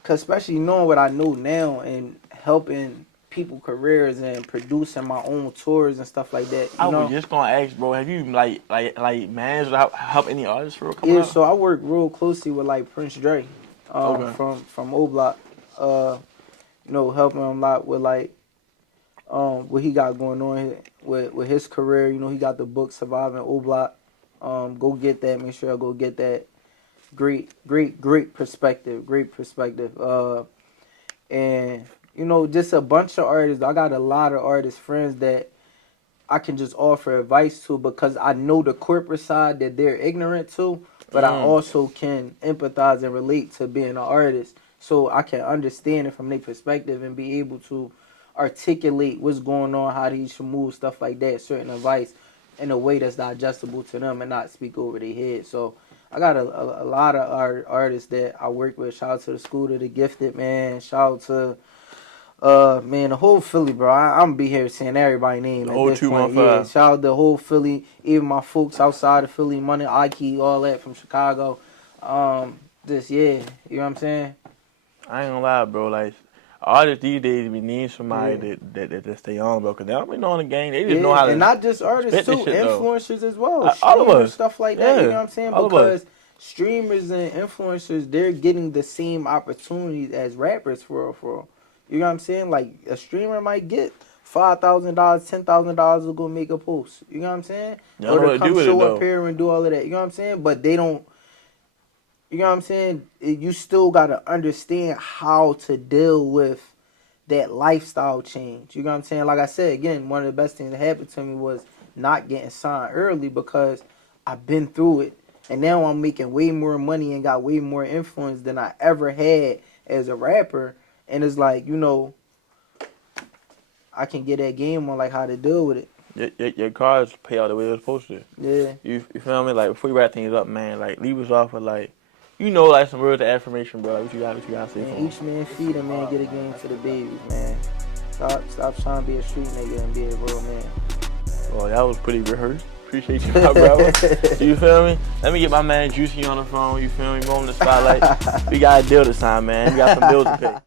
cause especially knowing what I know now and helping people careers and producing my own tours and stuff like that. I was just gonna ask, bro. Have you like managed to help any artists for a couple? Yeah, so I work real closely with like Prince Dre, from O Block. Helping him a lot with like what he got going on with his career. He got the book Surviving O Block. Go get that. Make sure I go get that. Great perspective. And just a bunch of artists. I got a lot of artist friends that I can just offer advice to because I know the corporate side that they're ignorant to, but I also can empathize and relate to being an artist. So I can understand it from their perspective and be able to articulate what's going on, how they should move, stuff like that, certain advice in a way that's digestible to them and not speak over their head. So I got a lot of artists that I work with. Shout out to the School of the Gifted, man. Shout out to the whole Philly, bro. I'm gonna be here saying everybody's name at this point. Yeah, shout out the whole Philly, even my folks outside of Philly, Munnaduke, all that from Chicago. You know what I'm saying? I ain't gonna lie, bro. Like, artists these days, we need somebody that stay on, bro. Cause they don't be knowing the game. They just know how to. And not just artists too, influencers as well. All of us, stuff like that. You know what I'm saying? Because streamers and influencers, they're getting the same opportunities as rappers for real. You know what I'm saying? Like a streamer might get $5,000, $10,000 to go make a post. You know what I'm saying? Or to come show up here and do all of that. You know what I'm saying? But they don't. You know what I'm saying? You still got to understand how to deal with that lifestyle change. You know what I'm saying? Like I said, again, one of the best things that happened to me was not getting signed early because I've been through it. And now I'm making way more money and got way more influence than I ever had as a rapper. And it's like, I can get that game on like how to deal with it. Your cards pay out the way they're supposed to. Yeah. You feel me? Like, before you wrap things up, man, like, leave us off with, like, like some words of affirmation, bro. What you got to say for them? Each man feed a man, get a game for the babies, man. Stop trying to be a street nigga and be a real man. Well, that was pretty rehearsed. Appreciate you, my brother. You feel me? Let me get my man Juicy on the phone. You feel me? Moment the spotlight. We got a deal to sign, man. We got some bills to pay.